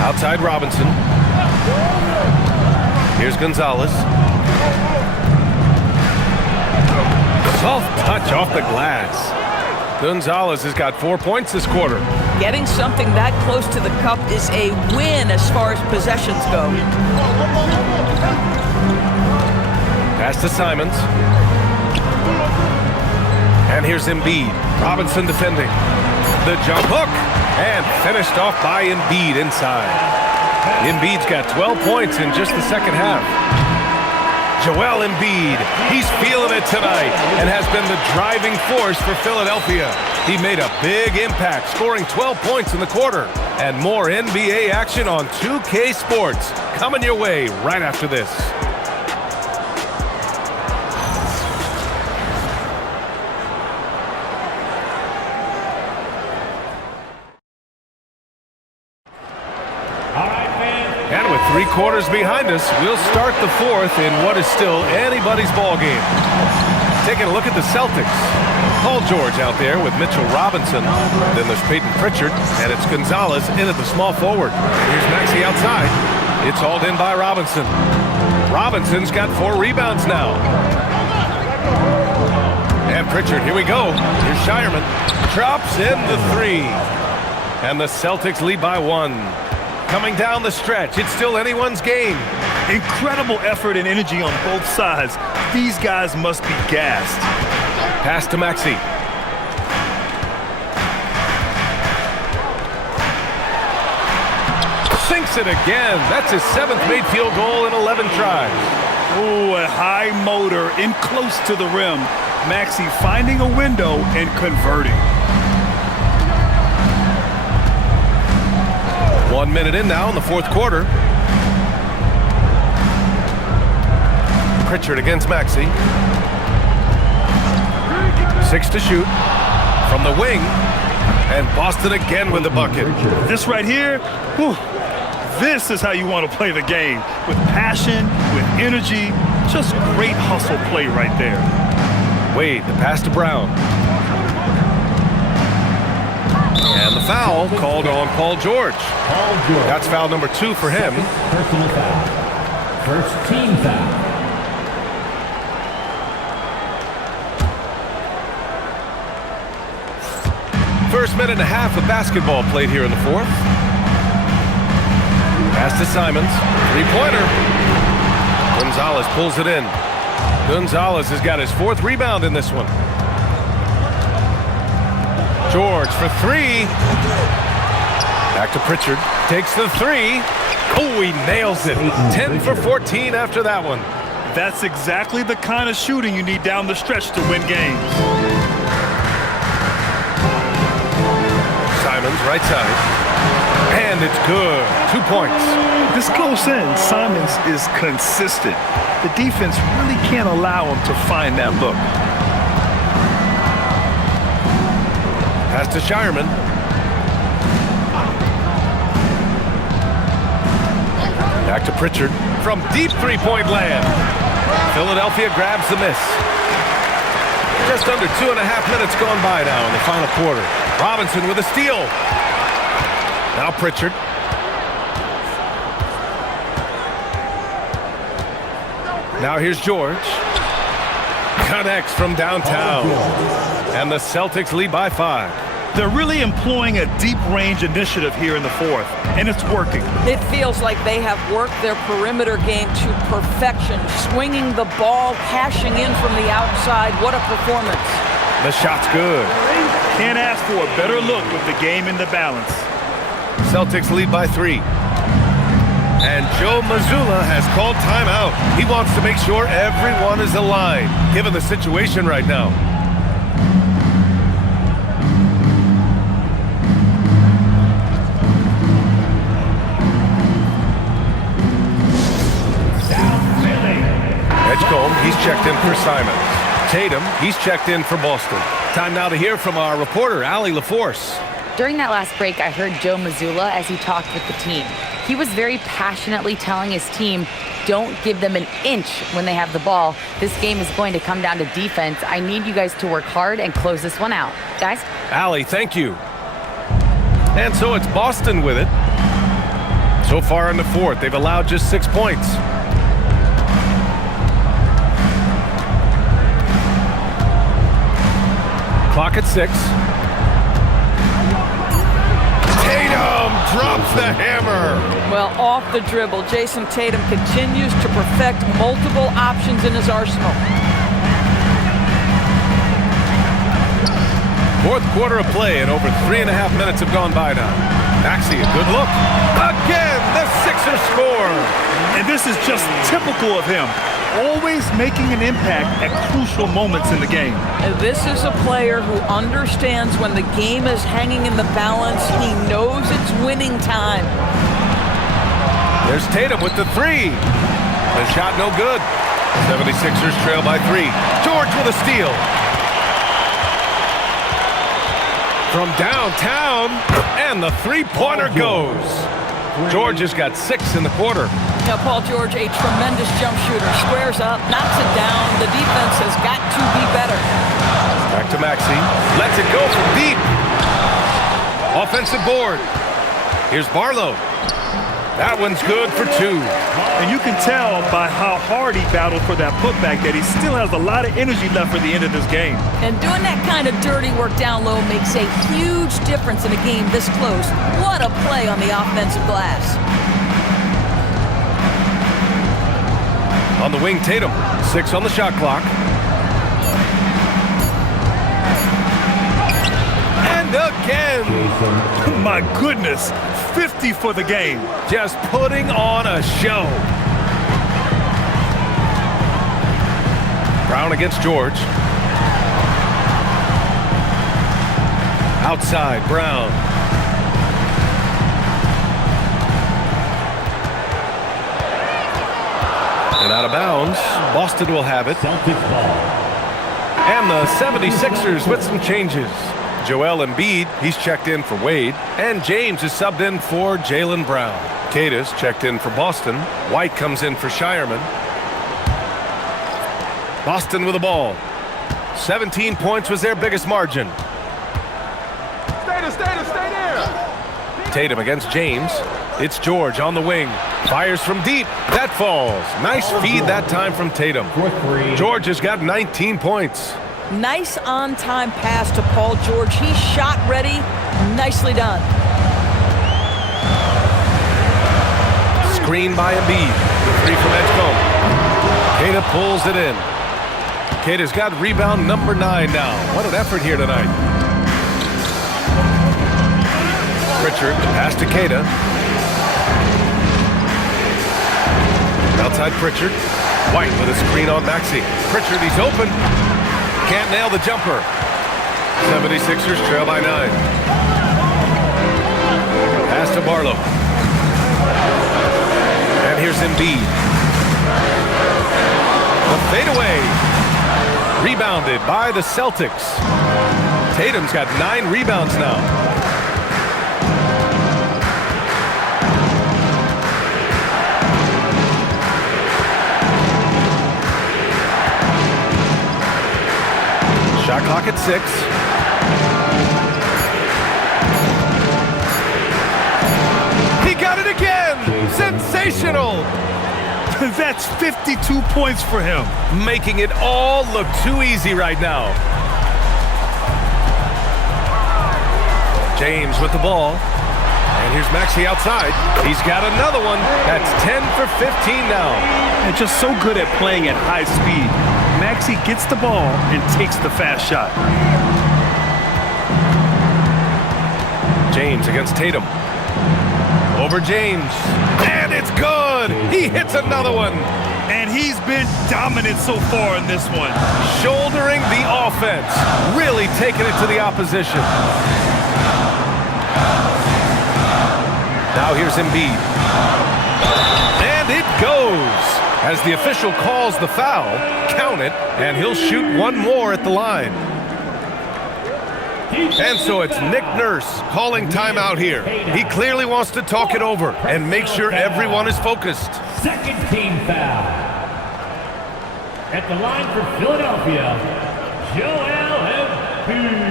Outside Robinson. Here's Gonzalez. Soft touch off the glass. Gonzalez has got 4 points this quarter. Getting something that close to the cup is a win as far as possessions go. Pass to Simons. And here's Embiid. Robinson defending. The jump hook. And finished off by Embiid inside. Embiid's got 12 points in just the second half. Joel Embiid, he's feeling it tonight and has been the driving force for Philadelphia. He made a big impact, scoring 12 points in the quarter. And more NBA action on 2K Sports coming your way right after this. And with 3 quarters behind us, we'll start the fourth in what is still anybody's ball game. Taking a look at the Celtics. Paul George out there with Mitchell Robinson. Then there's Peyton Pritchard, and it's Gonzalez in at the small forward. Here's Maxey outside. It's hauled in by Robinson. Robinson's got 4 rebounds now. And Pritchard, here we go. Here's Shireman. Drops in the 3. And the Celtics lead by 1. Coming down the stretch, it's still anyone's game. Incredible effort and energy on both sides. These guys must be gassed. Pass to Maxey. Sinks it again. That's his 7th made field goal in 11 tries. Oh, a high motor in close to the rim. Maxey finding a window and converting. 1 minute in now in the fourth quarter. Pritchard against Maxey. 6 to shoot from the wing. And Boston again with the bucket. This right here, whew, this is how you want to play the game. With passion, with energy, just great hustle play right there. Wade, the pass to Brown. And the foul called on Paul George. That's foul number 2 for him. Personal foul. First team foul. First minute and a half of basketball played here in the fourth. Pass to Simons. 3-pointer. Gonzalez pulls it in. Gonzalez has got his 4th rebound in this one. George for 3. Back to Pritchard. Takes the 3. Oh, he nails it. 10 for 14 after that one. That's exactly the kind of shooting you need down the stretch to win games. Simons right side. And it's good. 2 points. This close in, Simons is consistent. The defense really can't allow him to find that look. Pass to Shireman. Back to Pritchard from deep 3-point land. Philadelphia grabs the miss. Just under 2.5 minutes gone by now in the final quarter. Robinson with a steal. Now Pritchard. Now here's George. Connects from downtown. And the Celtics lead by 5. They're really employing a deep-range initiative here in the fourth, and it's working. It feels like they have worked their perimeter game to perfection, swinging the ball, cashing in from the outside. What a performance. The shot's good. Can't ask for a better look with the game in the balance. Celtics lead by 3. And Joe Mazzulla has called timeout. He wants to make sure everyone is aligned, given the situation right now. he's checked in for Simons. Tatum, he's checked in for Boston. Time now to hear from our reporter, Allie LaForce. During that last break, I heard Joe Mazzulla as he talked with the team. He was very passionately telling his team, don't give them an inch when they have the ball. This game is going to come down to defense. I need you guys to work hard and close this one out. Guys? Allie, thank you. And so it's Boston with it. So far in the fourth, they've allowed just 6 points. Clock at 6. Tatum drops the hammer. Well, off the dribble, Jason Tatum continues to perfect multiple options in his arsenal. Fourth quarter of play, and over 3.5 minutes have gone by now. Maxey, a good look. Again, the Sixers score. And this is just typical of him. Always making an impact at crucial moments in the game. This is a player who understands when the game is hanging in the balance. He knows it's winning time. There's Tatum with the 3. The shot no good. 76ers trail by 3. George with a steal. From downtown, and the three-pointer goes. George has got 6 in the quarter. Now, Paul George, a tremendous jump shooter. Squares up, knocks it down. The defense has got to be better. Back to Maxey. Lets it go from deep. Offensive board. Here's Barlow. That one's good for 2. And you can tell by how hard he battled for that putback that he still has a lot of energy left for the end of this game. And doing that kind of dirty work down low makes a huge difference in a game this close. What a play on the offensive glass. On the wing, Tatum. 6 on the shot clock. And again. My goodness. 50 for the game. Just putting on a show. Brown against George. Outside, Brown. And out of bounds, Boston will have it. Celtics ball. And the 76ers with some changes. Joel Embiid, he's checked in for Wade. And James is subbed in for Jaylen Brown. Cada's checked in for Boston. White comes in for Shireman. Boston with the ball. 17 points was their biggest margin. Stay there. Tatum against James. It's George on the wing. Fires from deep. That falls. Nice feed that time from Tatum. George has got 19 points. Nice on-time pass to Paul George. He's shot ready. Nicely done. Screen by Embiid. 3 from Edgecombe. Cada pulls it in. Cada's got rebound number 9 now. What an effort here tonight. Pritchard pass to Cada. Outside Pritchard. White with a screen on Maxey. Pritchard, he's open. Can't nail the jumper. 76ers trail by 9. Pass to Barlow. And here's Embiid. The fadeaway. Rebounded by the Celtics. Tatum's got 9 rebounds now. Shot clock at 6. He got it again! Sensational! That's 52 points for him. Making it all look too easy right now. James with the ball. And here's Maxey outside. He's got another one. That's 10 for 15 now. And just so good at playing at high speed. Maxey gets the ball and takes the fast shot. James against Tatum. Over James. And it's good! He hits another one. And he's been dominant so far in this one. Shouldering the offense. Really taking it to the opposition. Now here's Embiid. And it goes. As the official calls the foul, count it, and he'll shoot one more at the line. And so it's Nick Nurse calling timeout here. He clearly wants to talk it over and make sure everyone is focused. Second team foul. At the line for Philadelphia, Joel Embiid.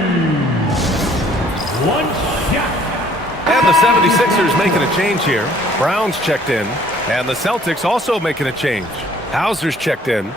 One shot. And the 76ers making a change here. Brown's checked in. And the Celtics also making a change. Hauser's checked in.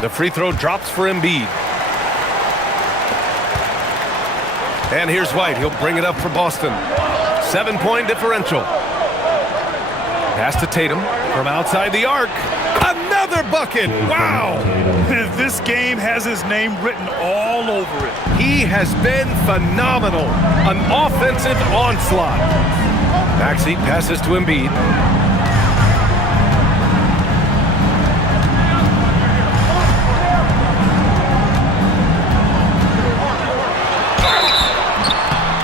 The free throw drops for Embiid. And here's White. He'll bring it up for Boston. 7-point differential. Pass to Tatum from outside the arc. Another bucket. Wow. This game has his name written all over it. He has been phenomenal. An offensive onslaught. Maxey passes to Embiid.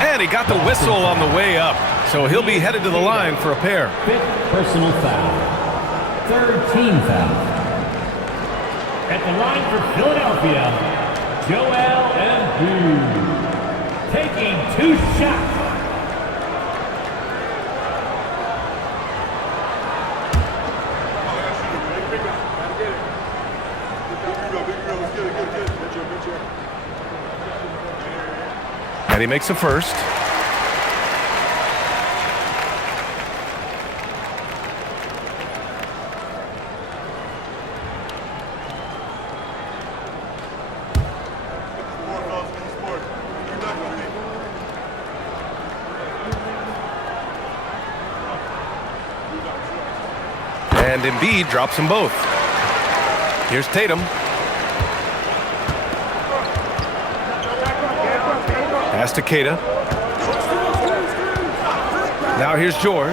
And he got the whistle on the way up. So he'll be headed to the line for a pair. Fifth personal foul. Third team foul. At the line for Philadelphia, Joel Embiid. Taking 2 shots. And he makes a first. And Embiid drops them both. Here's Tatum. Pass to Keita. Now here's George.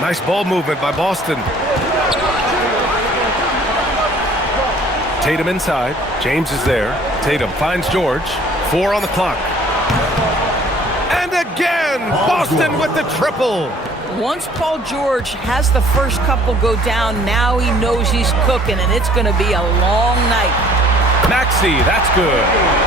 Nice ball movement by Boston. Tatum inside. James is there. Tatum finds George. 4 on the clock. And again, Boston with the triple. Once Paul George has the first couple go down, now he knows he's cooking, and it's going to be a long night. Maxey, that's good.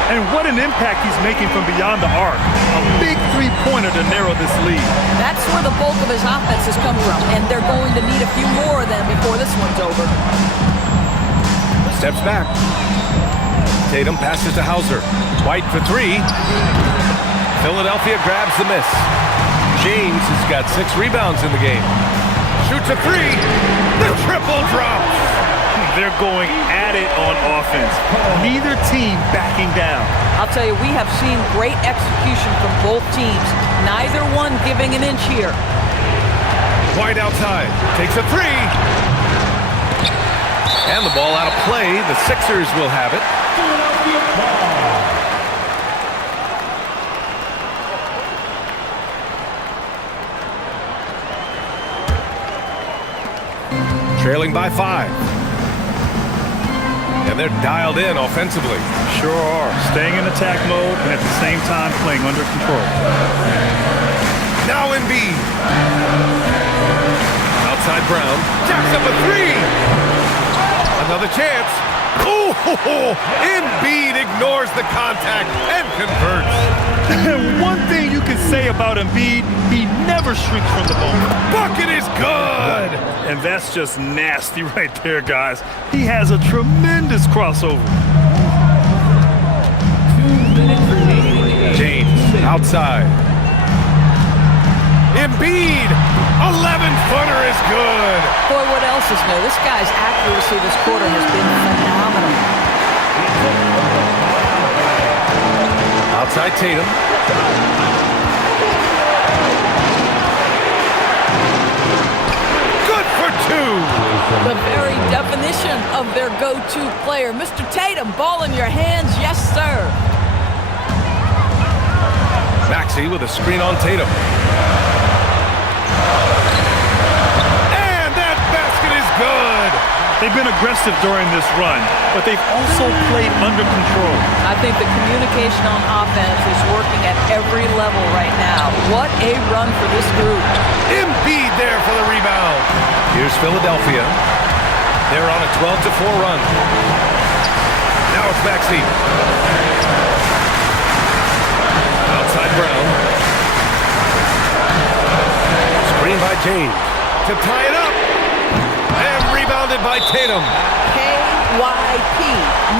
And what an impact he's making from beyond the arc. A big three-pointer to narrow this lead. That's where the bulk of his offense has come from, and they're going to need a few more of them before this one's over. Steps back. Tatum passes to Hauser. White for 3. Philadelphia grabs the miss. James has got 6 rebounds in the game. Shoots a 3. The triple drops. They're going at it on offense. Neither team backing down. I'll tell you, we have seen great execution from both teams. Neither one giving an inch here. White outside. Takes a 3. And the ball out of play. The Sixers will have it. Trailing by 5. And they're dialed in offensively. Sure are. Staying in attack mode and at the same time playing under control. Now Embiid. Outside Brown. Jacks up a 3. Another chance. Ooh, Embiid ignores the contact and converts. One thing you can say about Embiid, he never shrinks from the moment. Bucket is good. And that's just nasty right there, guys. He has a tremendous crossover. James outside. Embiid, 11-footer is good. Boy, what else is new? This guy's accuracy this quarter has been phenomenal. Outside Tatum. Good for 2. The very definition of their go-to player. Mr. Tatum, ball in your hands, yes, sir. Maxey with a screen on Tatum. They've been aggressive during this run, but they've also played under control. I think the communication on offense is working at every level right now. What a run for this group. Embiid there for the rebound. Here's Philadelphia. They're on a 12-4 run. Now it's Maxey. Outside Brown. Screen by James to tie it up. And rebounded by Tatum. KYP.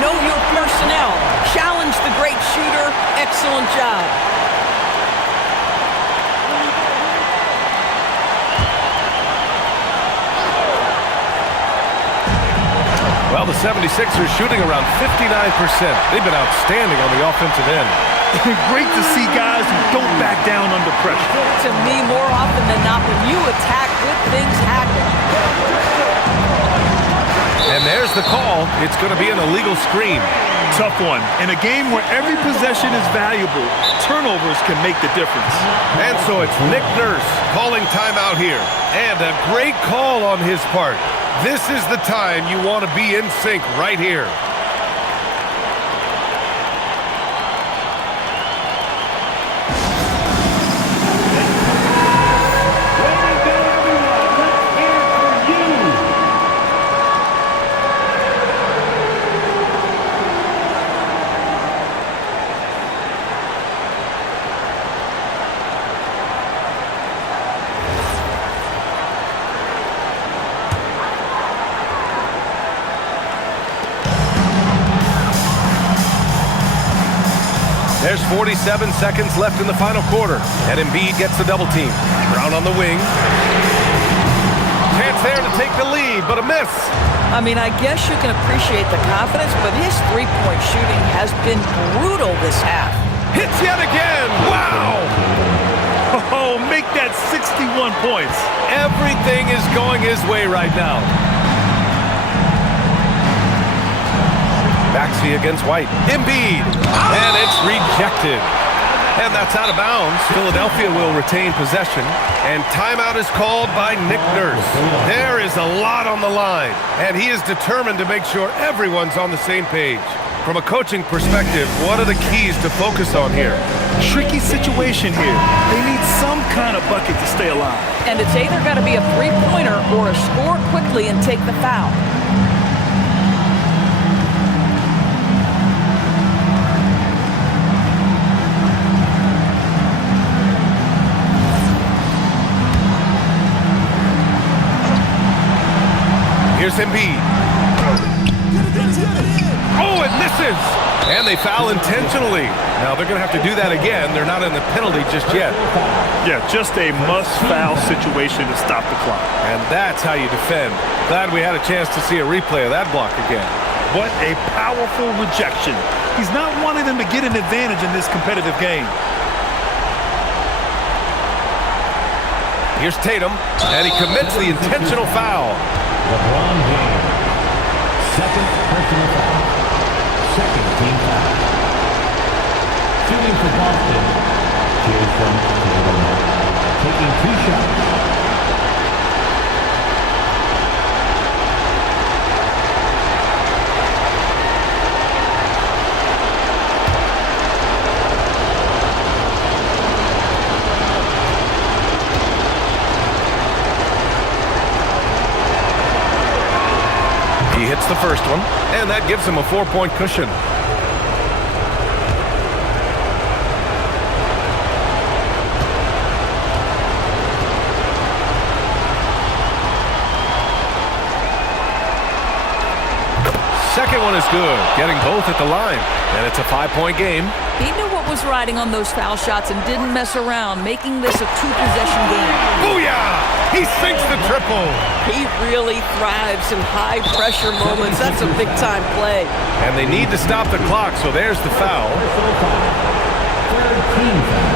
Know your personnel. Challenge the great shooter. Excellent job. Well, the 76ers shooting around 59%. They've been outstanding on the offensive end. Great to see guys who don't back down under pressure. To me, more often than not, when you attack, good things happen. And there's the call. It's going to be an illegal screen. Tough one. In a game where every possession is valuable, turnovers can make the difference. And so it's Nick Nurse calling timeout here. And a great call on his part. This is the time you want to be in sync right here. There's 47 seconds left in the final quarter, and Embiid gets the double team. Brown on the wing. Chance there to take the lead, but a miss. I mean, I guess you can appreciate the confidence, but his three-point shooting has been brutal this half. Hits yet again. Wow! Oh, make that 61 points. Everything is going his way right now. Maxey against White. Embiid. And it's rejected. And that's out of bounds. Philadelphia will retain possession. And timeout is called by Nick Nurse. There is a lot on the line. And he is determined to make sure everyone's on the same page. From a coaching perspective, what are the keys to focus on here? Tricky situation here. They need some kind of bucket to stay alive. And it's either got to be a three-pointer or a score quickly and take the foul. Here's Embiid. Oh, it misses! And they foul intentionally. Now they're going to have to do that again. They're not in the penalty just yet. Yeah, just a must-foul situation to stop the clock. And that's how you defend. Glad we had a chance to see a replay of that block again. What a powerful rejection. He's not wanting them to get an advantage in this competitive game. Here's Tatum, and he commits the intentional foul. LeBron James, second personal foul, second team foul. Shooting for Boston, Jason Tatum, taking 2 shots. He hits the first one, and that gives him a 4-point cushion. Second one is good, getting both at the line, and it's a 5-point game. He knew what was riding on those foul shots and didn't mess around, making this a 2-possession game. Booyah! He sinks the triple. He really thrives in high-pressure moments. That's a big-time play. And they need to stop the clock, so there's the foul. Third team foul.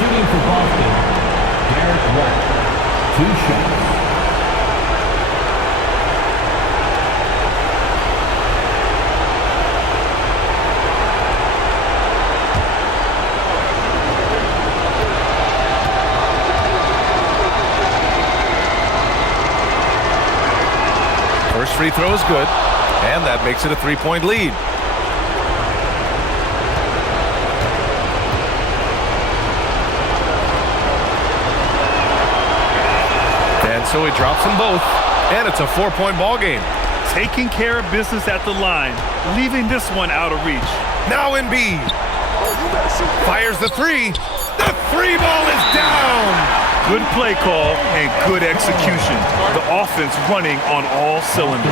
Shooting for Boston, Derek White, 2 shots. First free throw is good, and that makes it a 3-point lead. And so he drops them both, and it's a 4-point ball game. Taking care of business at the line, leaving this one out of reach. Now Embiid fires the three. The three ball is down. Good play call and good execution. The offense running on all cylinders.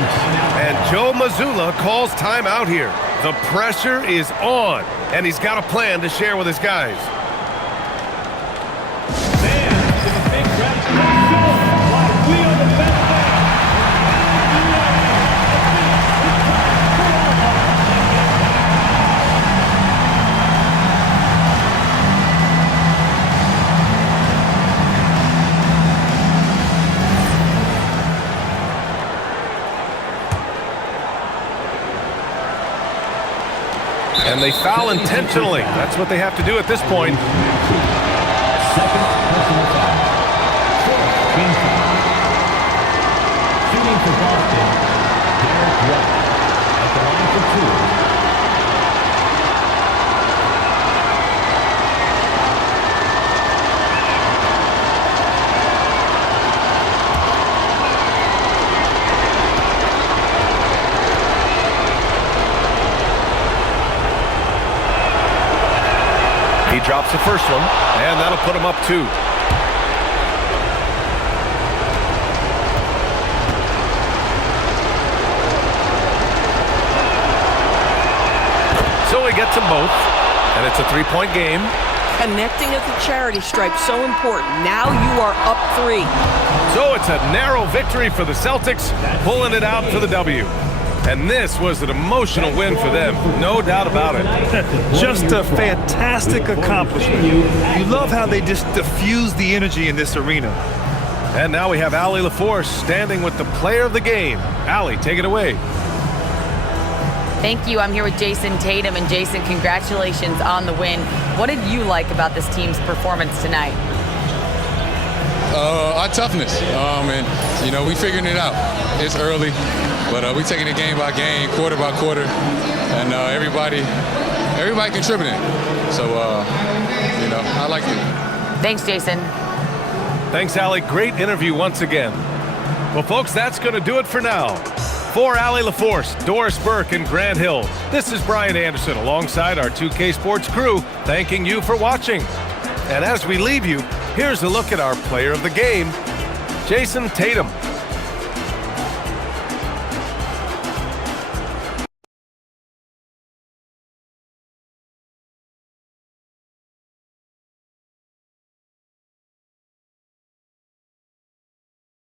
And Joe Mazzulla calls timeout here. The pressure is on, and he's got a plan to share with his guys. And they foul intentionally. That's what they have to do at this point. Second personal foul. Fourth team foul. Shooting for Boston, Derek White. At the line for two. He drops the first one, and that'll put him up 2. So he gets them both, and it's a 3-point game. Connecting at the charity stripe, so important. Now you are up 3. So it's a narrow victory for the Celtics, pulling it out for the W. And this was an emotional win for them, no doubt about it. Just a fantastic accomplishment. You love how they just diffuse the energy in this arena. And now we have Allie LaForce standing with the player of the game. Allie, take it away. Thank you. I'm here with Jason Tatum. And Jason, congratulations on the win. What did you like about this team's performance tonight? Our toughness. And, you know, we figuring it out. It's early, but we taking it game by game, quarter by quarter, and everybody contributing. So, you know, I like it. Thanks, Jason. Thanks, Allie. Great interview once again. Well, folks, that's going to do it for now. For Allie LaForce, Doris Burke, and Grant Hill, this is Brian Anderson alongside our 2K Sports crew, thanking you for watching. And as we leave you, here's a look at our player of the game, Jason Tatum.